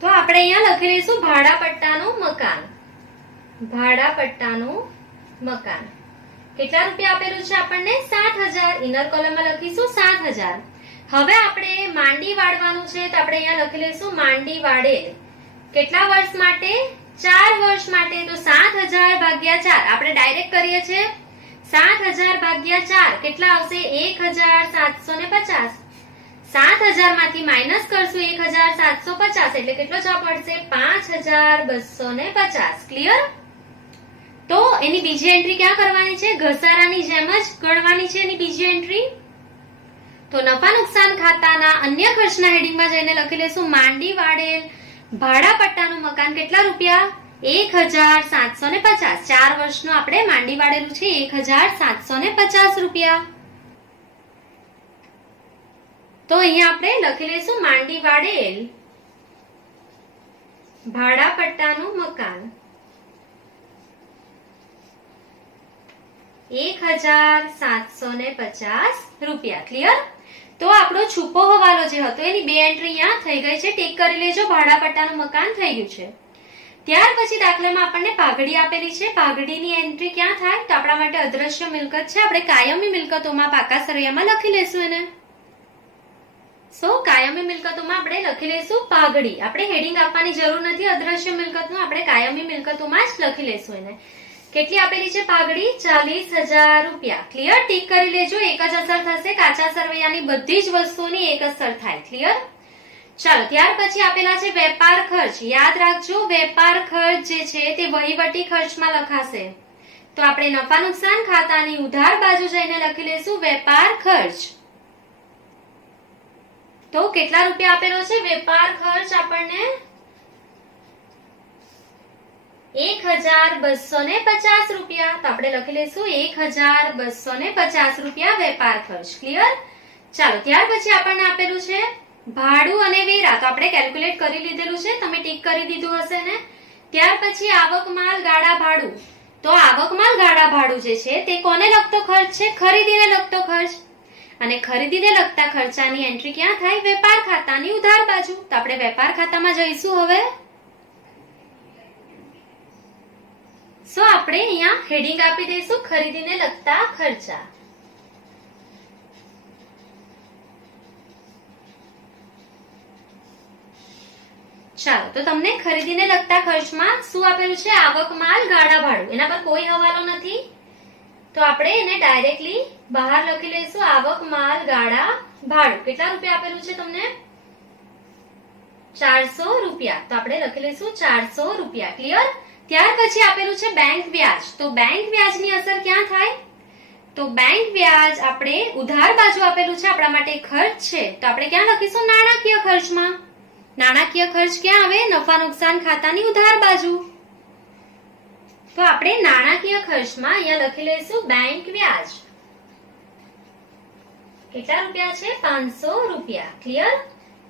તો આપણે અહીંયા લખી લઈશું ભાડા પટ્ટાનું મકાન. ભાડા પટ્ટાનું મકાન કેટલા રૂપિયા આપેલું છે આપણને? 7,000. ઇનર કોલમમાં લખીશું 7,000. હવે આપણે માંડી વાળવાનું છે તો આપણે અહીંયા લખી લઈશું માંડી વાળેલ. કેટલા વર્ષ માટે? 4 વર્ષ માટે. તો 7,000 ભાગ્યા 4 આપણે ડાયરેક્ટ કરીએ છીએ. 7,000 ભાગ્યા 4 કેટલા આવશે? 1,750. 7,000 માંથી માઇનસ કરશું 1,750 એટલે કેટલો જવાબ મળશે? 5,250. ક્લિયર? તો એની બીજી એન્ટ્રી ક્યાં કરવાની છે? ઘસારાની જેમ જ ગણવાની છે એની બીજી એન્ટ્રી. તો નફા નુકસાન ખાતાના અન્ય ખર્ચના હેડિંગમાં જઈને લખી લેશું માંડી વાળેલ ભાડા પટ્ટાનું મકાન કેટલા રૂપિયા? 1,750. 4 વર્ષનું આપણે માંડી વાળેલું છે 1,750 રૂપિયા. તો અહીંયા આપણે લખી લઈશું માંડી વાળેલ ભાડા પટ્ટાનું મકાન 1,750 રૂપિયા. ક્લિયર? તો આપણો છુપો હવાલો જે હતો એની બે એન્ટ્રી અહીંયા થઈ ગઈ છે. ટીક કરી લેજો. ભાડા પટ્ટાનું મકાન થઈ ગયું છે. ત્યાર પછી દાખલામાં આપણને પાઘડી આપેલી છે. પાઘડીની એન્ટ્રી ક્યાં થાય? તો આપણા માટે અદ્રશ્ય મિલકત છે. આપણે કાયમી મિલકતોમાં પાકા સરવૈયામાં લખી લેશું એને. કાયમી મિલકતોમાં આપણે લખી લઈશું પાઘડી. આપણે હેડિંગ આપવાની જરૂર નથી અદ્રશ્ય મિલકતનું, આપણે કાયમી મિલકતોમાં જ લખી લઈશું એને. કેટલી આપેલી છે પાઘડી? 40,000 રૂપિયા. ક્લિયર? ટીક કરી લેજો. એક જ અસર થશે. કાચા સરવૈયાની બધી જ વસ્તુઓની એક અસર થાય. ક્લિયર? ચાલો ત્યાર પછી આપેલા છે વેપાર ખર્ચ. યાદ રાખજો વેપાર ખર્ચ જે છે તે વહીવટી ખર્ચમાં લખાશે. તો આપણે નફા નુકસાન ખાતાની ઉધાર બાજુ જઈને લખી લઈશું વેપાર ખર્ચ. તો કેટલા રૂપિયા આપેલો છે વેપાર ખર્ચ આપણને? 1,250 રૂપિયા. તો આપણે લખી લઈશું 1,250 રૂપિયા વેપાર ખર્ચ. ક્લિયર? ચાલો ત્યાર પછી આપણને આપેલું છે ભાડું અને વેરા. તો આપણે કેલ્ક્યુલેટ કરી લીધેલું છે, તમે ટીક કરી દીધું હશે ને. ત્યાર પછી આવક માલ ગાડા ભાડું. તો આવક માલ ગાડા ભાડું જે છે તે કોને લગતો ખર્ચ છે? ખરીદીને લગતો ખર્ચ. અને ખરીદીને લગતા ખર્ચાની એન્ટ્રી ક્યાં થાય? વેપાર ખાતાની ઉધાર બાજુ. તો આપણે વેપાર ખાતામાં જઈશું. હવે આપણે અહીંયા હેડિંગ આપી દઈશું ખરીદીને લગતા ખર્ચા. ચાલો તો તમને ખરીદીને લગતા ખર્ચમાં શું આપેલું છે? આવક માલ ગાડા ભાડું. એના પર કોઈ હવાલો નથી તો આપણે એને ડાયરેક્ટલી બહાર લખી લઈશું આવક માલ ગાડા ભાડું. કેટલા રૂપિયા આપેલું છે તમને? 400 રૂપિયા. તો આપણે લખી લઈશું 400 રૂપિયા. ક્લિયર? ત્યાર પછી આપેલું છે બેંક વ્યાજ. તો બેંક વ્યાજની અસર ક્યાં થાય? તો બેંક વ્યાજ આપણે ઉધાર બાજુ આપેલું છે, આપણા માટે ખર્ચ છે. તો આપણે ક્યાં લખીશું? નાણાકીય ખર્ચમાં. નાણાકીય ખર્ચ ક્યાં આવે? નફા નુકસાન ખાતાની ઉધાર બાજુ. તો આપણે નાણાકીય ખર્ચમાં અહીંયા લખી લઈશું બેંક વ્યાજ. કેટલા રૂપિયા છે? 500 રૂપિયા. ક્લિયર?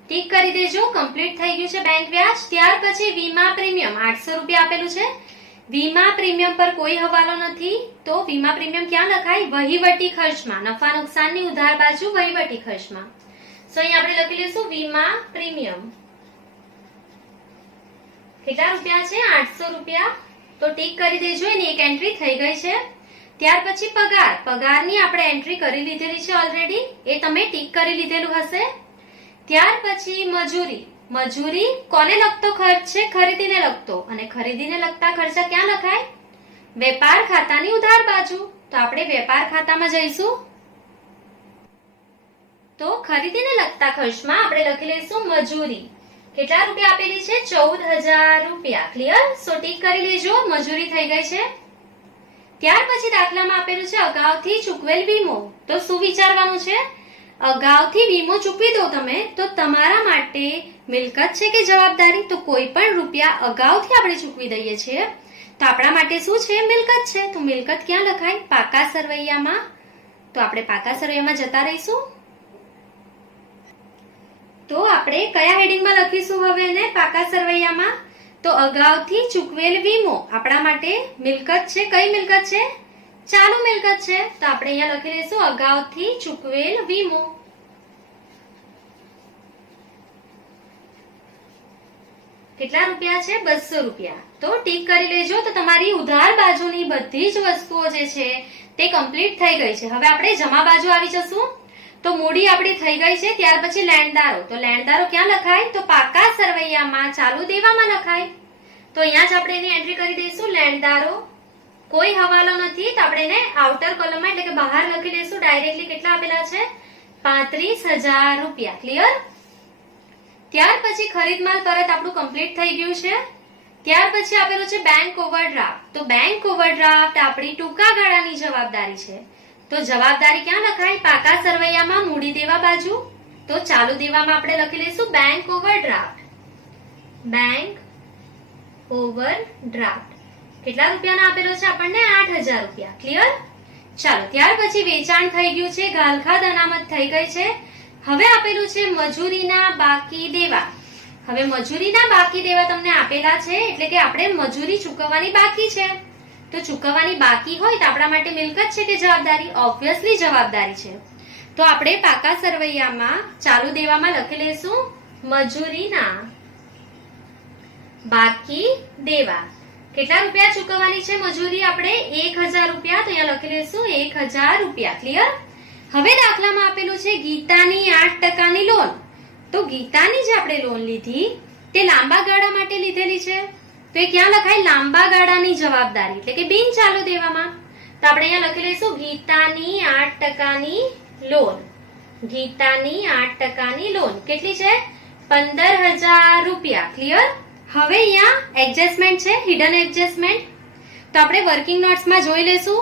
ટીક કરી દેજો. કમ્પ્લીટ થઈ ગયું છે બેંક વ્યાજ. ત્યાર પછી વીમા પ્રીમિયમ 800 રૂપિયા આપેલું છે. વીમા પ્રીમિયમ પર કોઈ હવાલો નથી તો વીમા પ્રીમિયમ ક્યાં લખાય? વહીવટી ખર્ચમાં. નફા નુકસાનની ઉધાર બાજુ વહીવટી ખર્ચમાં. અહીંયા આપણે લખી લઈશું વીમા પ્રીમિયમ. કેટલા રૂપિયા છે? 800 રૂપિયા. તો ટીક કરી દેજો. એની એક એન્ટ્રી થઈ ગઈ છે. ત્યાર પછી પગાર. પગારની આપણે એન્ટ્રી કરી લીધેલી છે ઓલરેડી, એ તમે ટીક કરી લીધેલું હશે. ત્યાર પછી મજૂરી. મજૂરી કોને લગતો ખર્ચ છે? ખરીદીને લગતો. અને ખરીદીને લગતા ખર્ચા ક્યાં લખાય? વેપાર ખાતાની ઉધાર બાજુ. તો આપણે વેપાર ખાતામાં જઈશું. તો ખરીદીને લગતા ખર્ચમાં આપણે લખી લઈશું મજૂરી. કેટલા રૂપિયા આપેલી છે? 14,000 રૂપિયા. ક્લિયર? ટીક કરી લેજો. મજૂરી થઈ ગઈ છે. ત્યાર પછી દાખલામાં આપેલું છે અગાઉથી ચૂકવેલ વીમો. તો શું વિચારવાનું છે? અગાઉથી વીમો ચૂકવી દો તમે તો તમારા માટે મિલકત છે કે જવાબદારી? તો કોઈ પણ રૂપિયા અગાઉથી આપણે ચૂકવી દઈએ છીએ તો આપણા માટે શું છે? મિલકત છે. તો મિલકત ક્યાં લખાય? પાકા સરવૈયામાં. તો આપણે પાકા સરવૈયામાં જતા રહીશું. તો આપણે કયા હેડિંગમાં લખીશું હવે એને પાકા સરવૈયામાં? તો અગાઉથી ચૂકવેલ વીમો આપણા માટે મિલકત છે. કઈ મિલકત છે? ચાલુ મિલકત છે. તો આપણે અહીંયા લખી લઈશું અગાઉથી ચૂકવેલ વીમો. કેટલા રૂપિયા છે? 200 રૂપિયા. તો ટીક કરી લેજો. તો તમારી ઉધાર બાજુની બધી જ વસ્તુઓ જે છે તે કમ્પ્લીટ થઈ ગઈ છે. હવે આપણે જમા બાજુ આવી જશું. તો મૂડી આપણી થઈ ગઈ છે. ત્યાર પછી લેણદારો. તો લેણદારો ક્યાં લખાય? તો પાકા સરવૈયામાં ચાલુ દેવામાં લખાય. તો અહીંયા જ આપણે એની એન્ટ્રી કરી દઈશું. લેણદારો કોઈ હવાલો નથી તો આપણે એને આઉટર કોલમમાં એટલે કે બહાર લખી દઈશું. ડાયરેક્ટલી કેટલા આપેલા છે? 35,000 રૂપિયા. ક્લિયર? ત્યાર પછી ખરીદ માલ પરત આપણું કમ્પ્લીટ થઈ ગયું છે. ત્યાર પછી આપેલું છે બેંક ઓવરડ્રાફ્ટ. તો બેંક ઓવરડ્રાફ્ટ આપણી ટૂંકા ગાળાની જવાબદારી છે. તો જવાબદારી ક્યાં લખાય? પાકા સરવૈયામાં મૂડી દેવા બાજુ. તો ચાલુ દેવામાં આપણે લખી લઈશું બેંક ઓવરડ્રાફ્ટ. બેંક ઓવરડ્રાફ્ટ કેટલા રૂપિયાનો આપેલો છે આપણને? 8,000 રૂપિયા. ક્લિયર? ચાલો ત્યાર પછી વેચાણ થઈ ગયું છે. ગાલખાદ અનામત થઈ ગઈ છે. હવે આપેલું છે મજૂરીના બાકી દેવા. હવે મજૂરીના બાકી દેવા તમને આપેલા છે એટલે કે આપણે મજૂરી ચૂકવવાની બાકી છે. તો ચૂકવવાની બાકી હોય તો આપણા માટે મિલકત છે કે જવાબદારી? ઓબ્વિયસલી જવાબદારી છે. તો આપણે પાકા સરવૈયામાં ચાલુ દેવામાં લખી લઈશું મજૂરીના બાકી દેવા. કેટલા રૂપિયા ચૂકવવાની છે મજૂરી? આપણે 1,000 રૂપિયા. તો અહીંયા લખી લઈશું 1,000 રૂપિયા. ક્લિયર? હવે દાખલામાં આપેલું છે ગીતાની 8% લોન. તો ગીતાની જે આપણે લોન લીધી તે લાંબા ગાળા માટે લીધેલી છે. તો એ ક્યાં લખાય? લાંબા ગાળાની જવાબદારી એટલે કે બિન ચાલુ દેવામાં. તો આપણે અહીંયા લખી લઈશું ગીતાની 8%ની લોન. ગીતાની 8%ની લોન કેટલી છે? 15,000 રૂપિયા. ક્લિયર? હવે અહીંયા એડજસ્ટમેન્ટ છે, હિડન એડજસ્ટમેન્ટ. તો આપણે વર્કિંગ નોટ્સમાં જોઈ લેશું.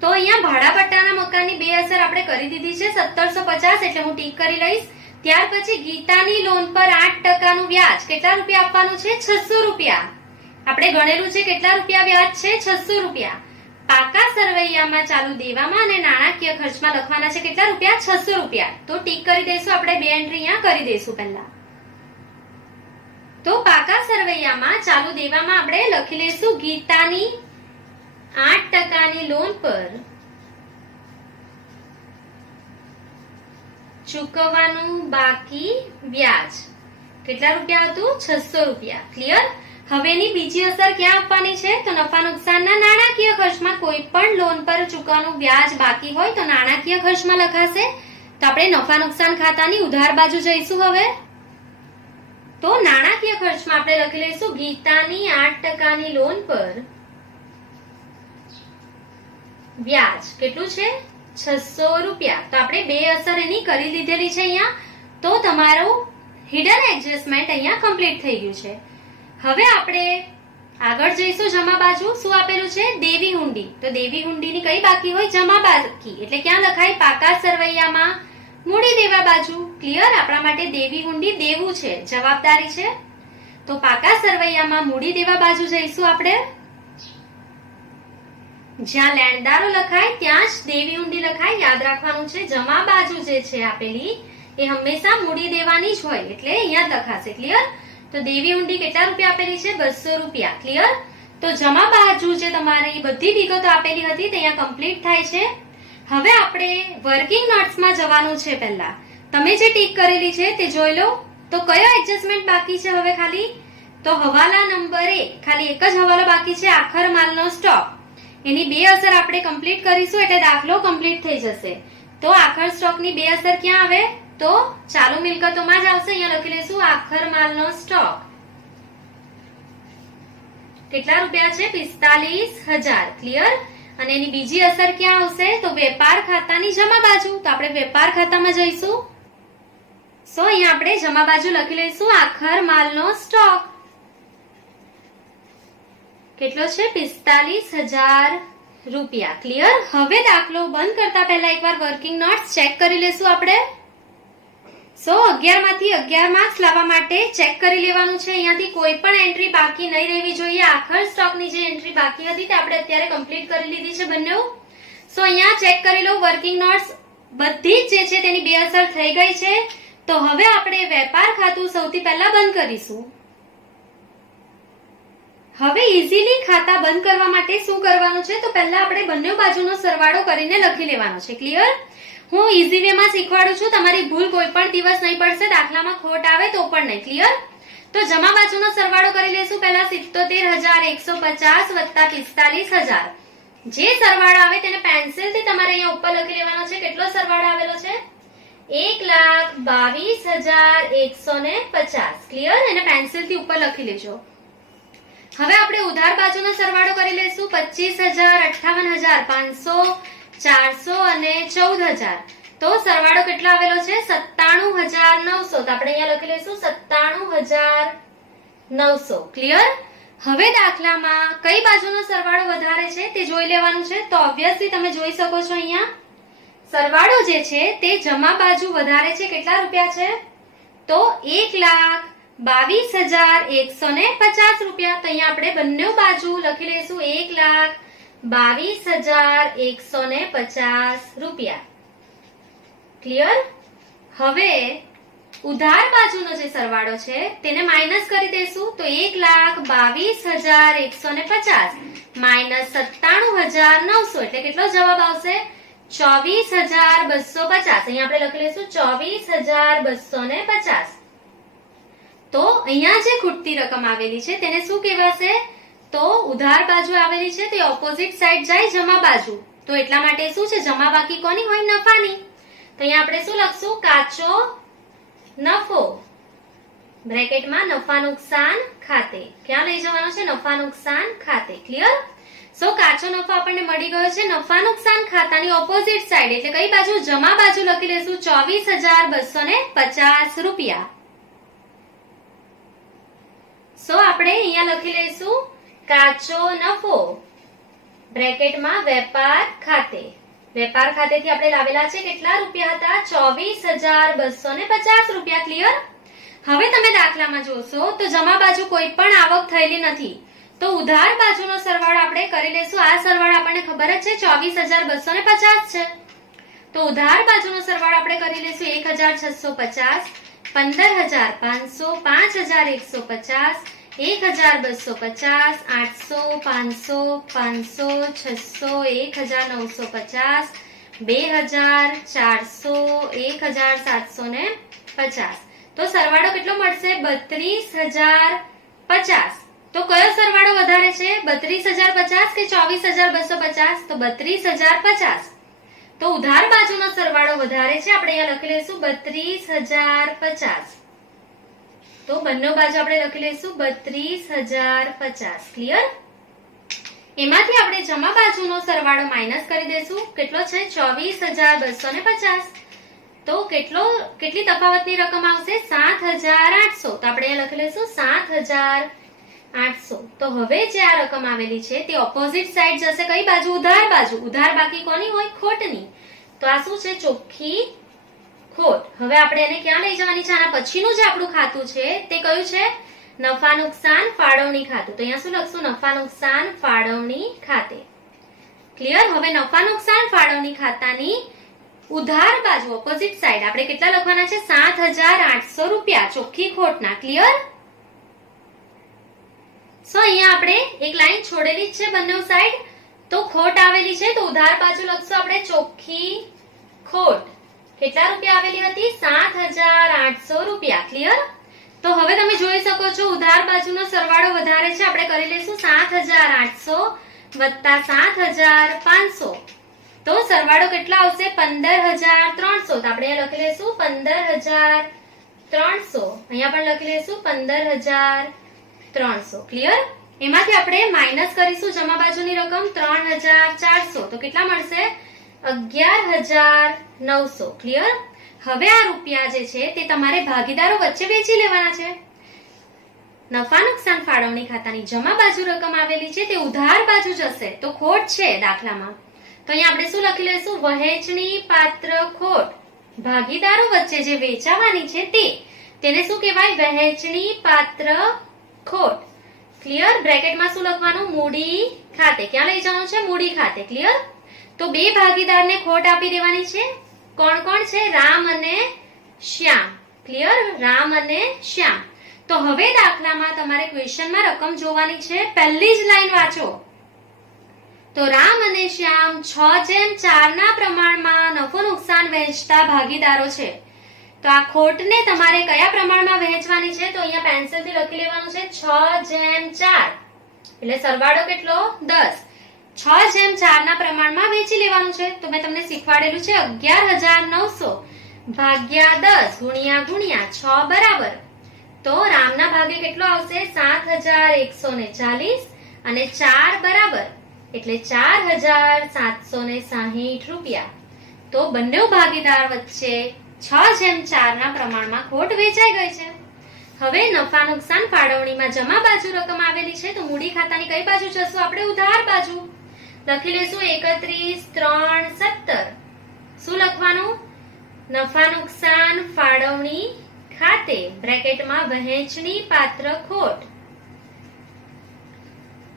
તો અહીંયા ભાડા પટ્ટાના મકાનની બે અસર આપણે કરી દીધી છે 1750 એટલે હું ટીક કરી લઈશ. ત્યાર પછી ગીતાની લોન પર 8%નું વ્યાજ. કેટલા રૂપિયા આપવાનું છે? 600 રૂપિયા. આપણે ગણેલું છે કેટલા રૂપિયા વ્યાજ છે? 600 રૂપિયા. પાકા સરવૈયામાં ચાલુ દેવામાં અને નાણાકીય ખર્ચમાં લખવાના છે કેટલા રૂપિયા? 600 રૂપિયા. તો ટીક કરી દઈશું. આપણે બે એન્ટ્રી અહીંયા કરી દઈશું પહેલા. તો પાકા સરવૈયામાં ચાલુ દેવામાં આપણે લખી લઈશું ગીતાની 8%ની લોન પર ચૂકવવાનું બાકી વ્યાજ કેટલા રૂપિયા હતું? 600 રૂપિયા. ક્લિયર? હવેની બીજી અસર ક્યાં આપવાની છે? તો નફા નુકસાનના નાણાકીય ખર્ચમાં કોઈ પણ લોન પર ચૂકવવાનું વ્યાજ બાકી હોય તો નાણાકીય ખર્ચમાં લખાશે. તો આપણે નફા નુકસાન ખાતાની ઉધાર બાજુ જઈશું. હવે તો નાણાકીય ખર્ચમાં આપણે લખી લઈશું ગીતાની 8%ની લોન પર વ્યાજ કેટલું છે? 600 રૂપિયા. તો આપણે બે અસર એની કરી લીધેલી છે અહીંયા. તો તમારું હિડન એડજસ્ટમેન્ટ અહીંયા કમ્પ્લીટ થઈ ગયું છે. હવે આપણે આગળ જઈશું જમા બાજુ. શું આપેલું છે? દેવી હુંડી. તો દેવી હુંડીની કઈ બાકી હોય? જમા બાકી એટલે ક્યાં લખાય? પાકા સરવૈયામાં મૂડી દેવા બાજુ. ક્લિયર? આપણા માટે દેવી હુંડી દેવું છે, જવાબદારી છે. તો પાકા સરવૈયામાં મૂડી દેવા બાજુ જઈશું આપણે. જ્યાં લેણદારો લખાય ત્યાં જ દેવી હુંડી લખાય. યાદ રાખવાનું છે જમા બાજુ જે છે આપેલી એ હંમેશા મૂડી દેવાની જ હોય એટલે અહીંયા જ લખાશે. ક્લિયર? તો દેવી હુંડી કેટલા રૂપિયા આપેલી છે? 200 રૂપિયા. ક્લિયર? તો જમા બાજુ જે તમારી બધી વિગતો આપેલી હતી તે અહીંયા કમ્પ્લીટ થાય છે. હવે આપણે વર્કિંગ નોટ્સમાં જવાનું છે. પહેલા તમે જે ટીક કરેલી છે તે જોઈ લો. તો કયો એડજસ્ટમેન્ટ બાકી છે હવે? ખાલી તો હવાલા નંબર 1 ખાલી એક જ હવાલો બાકી છે, આખર માલનો સ્ટોક. એની બે અસર આપણે કમ્પ્લીટ કરીશું એટલે દાખલો કમ્પ્લીટ થઈ જશે. તો આખર સ્ટોકની બે અસર ક્યાં આવે? તો ચાલુ મિલકતોમાં જ આવશે. અહીંયા લખી લઈશું આખર માલનો સ્ટોક. કેટલા રૂપિયા છે? 45,000. ક્લિયર? અને એની બીજી અસર ક્યાં આવશે? તો વેપાર ખાતાની જમા બાજુ. તો આપણે વેપાર ખાતામાં જઈશું. સો અહીંયા આપણે જમા બાજુ લખી લઈશું આખર માલનો સ્ટોક. કેટલો છે? 45,000 રૂપિયા. ક્લિયર? હવે દાખલો બંધ કરતા પહેલા એકવાર વર્કિંગ નોટ્સ ચેક કરી લેશું આપણે. 11 માંથી 11 માર્ક્સ લાવવા માટે ચેક કરી લેવાનું છે. અહીંયાથી કોઈ પણ એન્ટ્રી બાકી નહીં રહેવી જોઈએ. આખર સ્ટોકની જે એન્ટ્રી બાકી હતી તે આપણે અત્યારે કમ્પ્લીટ કરી લીધી છે બંને. અહીંયા ચેક કરી લો. વર્કિંગ નોટ્સ બધી જ જે છે તેની બેઅસર થઈ ગઈ છે. તો હવે આપણે વેપાર ખાતું સૌથી પહેલા બંધ કરીશું. હવે ઇઝીલી ખાતા બંધ કરવા માટે શું કરવાનું છે? તો પહેલા આપણે બંને બાજુનો સરવાળો કરીને લખી લેવાનો છે. ક્લિયર? હું ઇઝી વે માં શીખવાડું છું. તમારી ભૂલ કોઈ પણ દિવસ નહીં પડશે. દાખલામાં ખોટ આવે તો પણ નહીં. ક્લિયર? તો જમા બાજુનો સરવાળો કરી લેશું. પહેલા 77150 વત્તા 45000. જે સરવાળો આવે તેને પેન્સિલથી તમારે અહીંયા ઉપર લખી લેવાનો છે. કેટલો સરવાળો આવેલો છે? 1,22,150. ક્લિયર? એને પેન્સિલથી ઉપર લખી લેજો. હવે આપણે ઉધાર બાજુનો સરવાળો કરી લેશું. 25,000, 58,500, 400 અને 14,000. તો સરવાળો કેટલો આવેલો છે? 97,900. તો આપણે અહીંયા લખી લઈશું 97,900. ક્લિયર? હવે દાખલામાં કઈ બાજુનો સરવાળો વધારે છે તે જોઈ લેવાનું છે. તો ઓબ્વિયસલી તમે જોઈ શકો છો અહીંયા સરવાળો જે છે તે જમા બાજુ વધારે છે. કેટલા રૂપિયા છે? તો 1,22,150 રૂપિયા. તો અહીંયા આપણે બંને બાજુ લખી લઈશું 1,22,150 રૂપિયા. ક્લિયર? હવે ઉધાર બાજુનો જે સરવાળો છે તેને માઇનસ કરી દેશું. તો 1,22,150 માઇનસ 97,900 એટલે કેટલો જવાબ આવશે? 24,250. અહીંયા આપણે લખી લઈશું 24,250. તો અહીંયા જે ખૂટતી રકમ આવેલી છે તેને શું કહેવાશે? તો ઉધાર બાજુ આવેલી છે તે ઓપોઝિટ સાઈડ જાય જમા બાજુ. તો એટલા માટે શું છે? જમા બાકી કોની હોય? નફાની. તો અહીંયા આપણે શું લખશું? કાચો નફો બ્રેકેટમાં નફા નુકસાન ખાતે. ક્યાં લઈ જવાનો છે? નફા નુકસાન ખાતે. ક્લિયર? કાચો નફો આપણને મળી ગયો છે નફા નુકસાન ખાતાની ઓપોઝિટ સાઈડ એટલે કઈ બાજુ? જમા બાજુ લખી લેશું 24,250 રૂપિયા. આપણે અહીંયા લખી લઈશું કાચો નફો બ્રેકેટમાં વેપાર ખાતે. વેપાર ખાતેથી આપણે લાવેલા છે કેટલા રૂપિયા હતા? 24,250 રૂપિયા. ક્લિયર? હવે તમે દાખલામાં જોશો તો જમા બાજુ કોઈ પણ આવક થયેલી નથી. તો ઉધાર બાજુનો સરવાળો આપણે કરી લેશું. આ સરવાળો આપણને ખબર જ છે 24,250 છે. તો ઉધાર બાજુનો સરવાળો આપણે કરી લેશું 1,650, 15,500, 5,150, 1,250, 800, 500, 500, 600, 1,950, 2,000, 400, 1,750. તો સરવાળો કેટલો મળશે? 32,050. તો કયો સરવાળો વધારે છે? 32,050 કે 24,250? તો 32,050. તો ઉધાર બાજુનો સરવાળો વધારે છે. આપણે અહીંયા લખી લઈશું 32,050. તો બંને બાજુ આપણે લખી લઈશું 32,050. ક્લિયર? એમાંથી આપણે જમા બાજુનો સરવાળો માઇનસ કરી દેશું. કેટલો છે? 24,250. તો કેટલી તફાવતની રકમ આવશે? 7,800. તો આપણે અહીંયા લખી લઈશું 7,800. તો હવે જે આ રકમ આવેલી છે તે ઓપોઝિટ સાઈડ જશે. કઈ બાજુ? ઉધાર બાજુ. ઉધાર બાકી કોની હોય? ખોટની. તો આ શું છે? ચોખ્ખી ખોટ. હવે આપણે એને ક્યાં લઈ જવાની છે? આના પછીનું જે આપણું ખાતું છે તે કયું છે? નફા નુકસાન ફાળવણી ખાતું. તો અહીંયા શું લખશું? નફા નુકસાન ફાળવણી ખાતે. ક્લિયર? હવે નફા નુકસાન ફાળવણી ખાતાની ઉધાર બાજુ ઓપોઝિટ સાઈડ આપણે કેટલા લખવાના છે? 7,800 રૂપિયા ચોખ્ખી ખોટના. ક્લિયર? અહીંયા આપણે એક લાઈન છોડેલી જ છે બંને સાઈડ. તો ખોટ આવેલી છે તો ઉધાર બાજુ લખશું આપણે ચોખ્ખી ખોટ. કેટલા રૂપિયા આવેલી હતી? 7,800 રૂપિયા. ક્લિયર? તો હવે તમે જોઈ શકો છો ઉધાર બાજુનો સરવાળો વધારે છે. આપણે કરી લઈશું 7,800 વત્તા 7,500. તો સરવાળો કેટલા આવશે? 15,300. તો આપણે અહીંયા લખી લઈશું 15,300. અહીંયા પણ લખી લઈશું 15,300. ક્લિયર? એમાંથી આપણે માઇનસ કરીશું જમા બાજુની રકમ 3,400. તો કેટલા મળશે? 11,900. ક્લિયર? હવે આ રૂપિયા જે છે તે તમારે ભાગીદારો વચ્ચે વેચી લેવાના છે. નફા નુકસાન ફાળવણી ખાતાની જમા બાજુ રકમ આવેલી છે તે ઉધાર બાજુ જશે તો ખોટ છે દાખલામાં. તો અહીંયા આપણે શું લખી લઈશું? વહેંચણી પાત્ર ખોટ ભાગીદારો વચ્ચે જે વેચાવાની છે તેને શું કહેવાય? વહેંચણી પાત્ર ખોટ. ક્લિયર? બ્રેકેટમાં શું લખવાનું? મૂડી ખાતે. ક્યાં લઈ જવાનું છે? મૂડી ખાતે. ક્લિયર? તો બે ભાગીદારને ખોટ આપી દેવાની છે. કોણ કોણ છે? રામ અને શ્યામ. ક્લિયર? રામ અને શ્યામ. તો હવે દાખલામાં તમારે ક્વેશ્ચનમાં રકમ જોવાની છે. પહેલી જ લાઈન વાંચો. તો રામ અને શ્યામ 6:4 ના પ્રમાણમાં નફો નુકસાન વહેંચતા ભાગીદારો છે. તો આ ખોટને તમારે કયા પ્રમાણમાં વહેંચવાની છે? તો અહીંયા પેન્સિલથી લખી લેવાનું છે 6:4. એટલે સરવાળો કેટલો? 10. 6:4 ના પ્રમાણમાં વેચી લેવાનું છે. તો મેં તમને શીખવાડેલું છે 11,900 ભાગ્યા 10 ગુણ્યા 6 બરાબર. તો રામના ભાગે કેટલો આવશે? 7,140 અને 4 બરાબર એટલે 4,760 રૂપિયા. તો બંને ભાગીદાર વચ્ચે 6:4 ના પ્રમાણમાં ખોટ વેચાઈ ગઈ છે. હવે નફા નુકસાન ફાળવણીમાં જમા બાજુ રકમ આવેલી છે. તો મૂડી ખાતાની કઈ બાજુ જશું આપણે? ઉધાર બાજુ. લખી લેશું 31,3,17. શું લખવાનું? નફા નુકસાન ફાળવણી ખાતે બ્રેકેટમાં વહેંચણી પાત્ર ખોટ.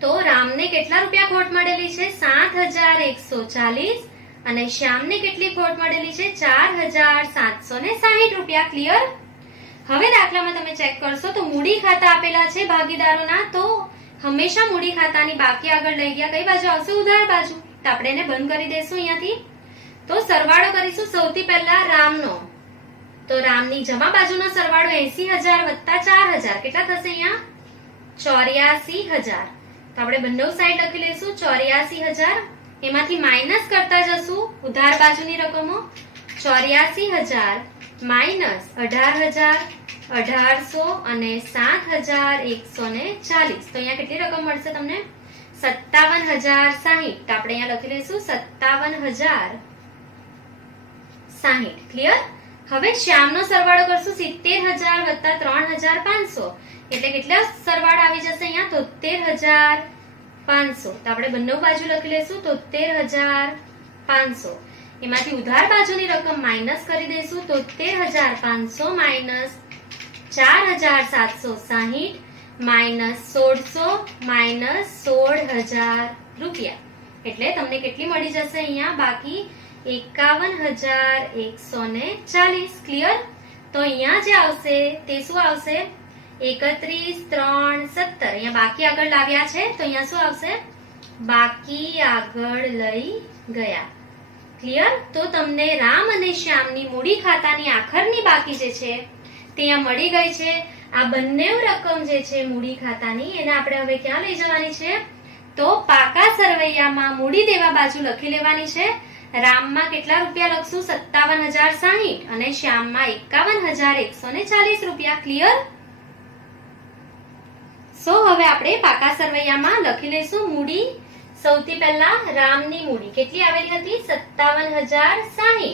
તો રામને કેટલા રૂપિયા ખોટ મળેલી છે? 7,140 અને શ્યામને કેટલી ખોટ મળેલી છે? 4,760 રૂપિયા. ક્લિયર? હવે દાખલામાં તમે ચેક કરશો તો મૂડી ખાતા આપેલા છે ભાગીદારોના. તો હંમેશા મૂડી ખાતાની બાકી આગળ લઈ ગયા કઈ બાજુ આવશે? ઉધાર બાજુ. તો આપણે એને બંધ કરી દઈશું અહીંયાથી. તો સરવાળો કરીશું સૌથી પહેલા રામનો. તો રામની જમા બાજુનો સરવાળો 80,000 વત્તા 4,000 કેટલા થશે? અહીંયા 84,000. તો આપણે બંને સાઈડ લખી લઈશું 84,000. એમાંથી માઇનસ કરતા જશું ઉધાર બાજુની રકમો. 84,000 માઇનસ 18,000 1800 અને 7,140. તો અહીંયા કેટલી રકમ મળશે તમને? 57,060. તો આપણે અહીંયા લખી લઈશું 57,060. ક્લિયર? હવે શ્યામનો સરવાળો કરશું 70,000 વત્તા 3,500 એટલે કેટલા સરવાળો આવી જશે? અહીંયા 73,500. તો આપણે બંને બાજુ લખી લઈશું 73,500. એમાંથી ઉધાર બાજુની રકમ માઇનસ કરી દઈશું. 73,500 માઇનસ 4,760 માઇનસ 1,600 માઇનસ 16,000 રૂપિયા. એટલે તમને કેટલી મળી જશે અહીંયા બાકી? 51,140. ક્લિયર? તો અહીંયા જે આવશે તે શું આવશે? 31,3,17. અહીંયા બાકી આગળ લાવ્યા છે તો અહીંયા શું આવશે? બાકી આગળ લઈ ગયા. ક્લિયર? તો તમને રામ અને શ્યામની મૂડી ખાતાની આખરની બાકી જે છે તે અહીંયા મળી ગઈ છે. આ બંને રકમ જે છે મૂડી ખાતાની એને આપણે હવે ક્યાં લઈ જવાની છે? તો પાકા સરવૈયામાં મૂડી દેવા બાજુ લખી લેવાની છે. રામમાં કેટલા રૂપિયા લખશું? 57,060 અને શ્યામમાં 51,140 રૂપિયા. ક્લિયર? સો હવે આપણે પાકા સરવૈયામાં લખી લઈશું મૂડી. સૌથી પહેલા રામની મૂડી કેટલી આવેલી હતી? 57,060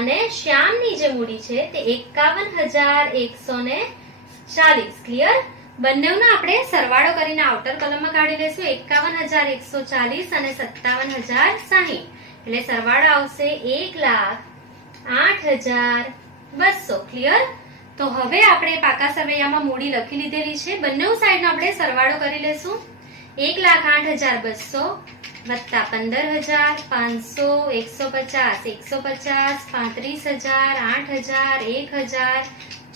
અને શ્યામની જે મૂડી છે તે 51,140. ક્લિયર? બંનેનો આપણે સરવાળો કરીને આઉટર કોલમમાં કાઢી લઈશું. 51,140 અને 57,060 એટલે સરવાળો આવશે 1,08,200. ક્લિયર? તો હવે આપણે પાકા સરવૈયામાં મૂડી લખી લીધેલી છે. બંને સાઈડનો આપણે સરવાળો કરી લેશું. 1,08,200 વત્તા 15,500 150 150 35,000 8,000 1,000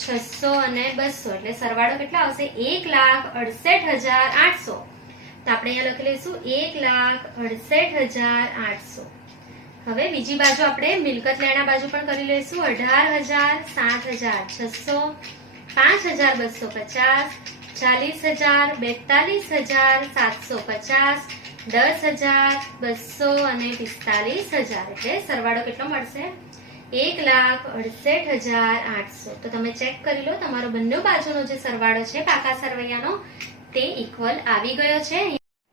600 અને 200 એટલે સરવાળો કેટલા આવશે? 1,68,800. તો આપણે અહીંયા લખી લઈશું 1,68,800. હવે બીજી બાજુ આપણે મિલકત લેણા બાજુ પણ કરી લઈશું. 18,000 7,600 5,250 40,000 42,750 10,200 અને 45,000 એટલે સરવાળો કેટલો મળશે? 1,68,800. તો તમે ચેક કરી લો તમારો બંને બાજુનો જે સરવાળો છે પાકા સરવૈયાનો તે ઇક્વલ આવી ગયો છે.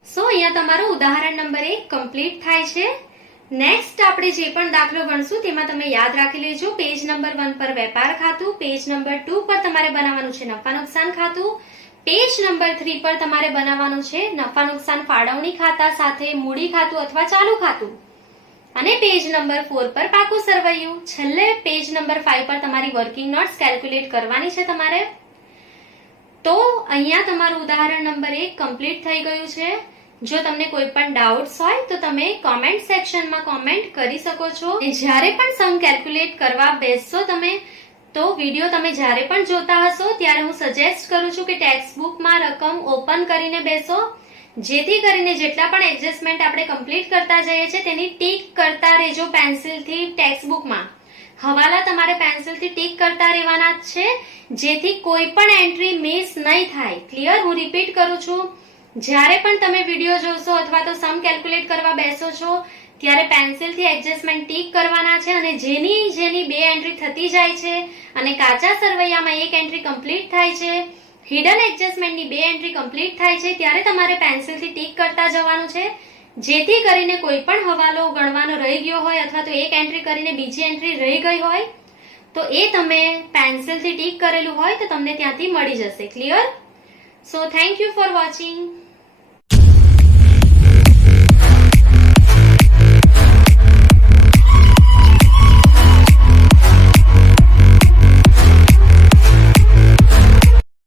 સો અહીંયા તમારું ઉદાહરણ નંબર 1 કમ્પ્લીટ થાય છે. નેક્સ્ટ આપણે જે પણ દાખલો ગણશું તેમાં તમે યાદ રાખી લેજો. પેજ નંબર 1 પર વેપાર ખાતું, પેજ નંબર 2 પર તમારે બનાવવાનું છે નફા નુકસાન ખાતું, પેજ નંબર 3 પર તમારે બનાવવાનું છે નફા નુકસાન ફાળવણી ખાતા સાથે મૂડી ખાતું અથવા ચાલુ ખાતું, અને પેજ નંબર 4 પર પાકું સરવૈયું. છેલ્લે પેજ નંબર 5 પર તમારી વર્કિંગ નોટ્સ કેલ્ક્યુલેટ કરવાની છે તમારે. તો અહીંયા તમારું ઉદાહરણ નંબર 1 કમ્પ્લીટ થઈ ગયું છે. જો તમને કોઈ પણ ડાઉટ્સ હોય તો તમે કોમેન્ટ સેક્શનમાં કોમેન્ટ કરી શકો છો. જ્યારે પણ સમ કેલ્ક્યુલેટ કરવા બેસશો તમે, તો વિડીયો તમે જ્યારે પણ જોતા હશો ત્યારે હું સજેસ્ટ કરું છું કે ટેક્સ્ટ બુકમાં રકમ ઓપન કરીને બેસો, જેથી કરીને જેટલા પણ એડજસ્ટમેન્ટ આપણે કમ્પ્લીટ કરતા જઈએ છીએ તેની ટીક કરતા રહેજો પેન્સિલથી ટેક્સ્ટ બુકમાં. હવાલા તમારે પેન્સિલથી ટીક કરતા રહેવાના છે, જેથી કોઈ પણ એન્ટ્રી મિસ નહીં થાય. ક્લિયર? હું રિપીટ કરું છું, જ્યારે પણ તમે વિડીયો જોશો અથવા તો સમ કેલ્ક્યુલેટ કરવા બેસો છો ત્યારે પેન્સિલથી એડજસ્ટમેન્ટ ટીક કરવાના છે, અને જેની 2 એન્ટ્રી થતી જાય છે અને કાચા સરવૈયામાં 1 એન્ટ્રી કમ્પ્લીટ થાય છે, હિડન એડજસ્ટમેન્ટની 2 એન્ટ્રી કમ્પ્લીટ થાય છે, ત્યારે તમારે પેન્સિલથી ટીક કરતા જવાનું છે, જેથી કરીને કોઈ પણ હવાલો ગણવાનો રહી ગયો હોય અથવા તો 1 એન્ટ્રી કરીને બીજી એન્ટ્રી રહી ગઈ હોય તો એ તમે પેન્સિલથી ટીક કરેલું હોય તો તમને ત્યાંથી મળી જશે. Clear? So thank you for watching.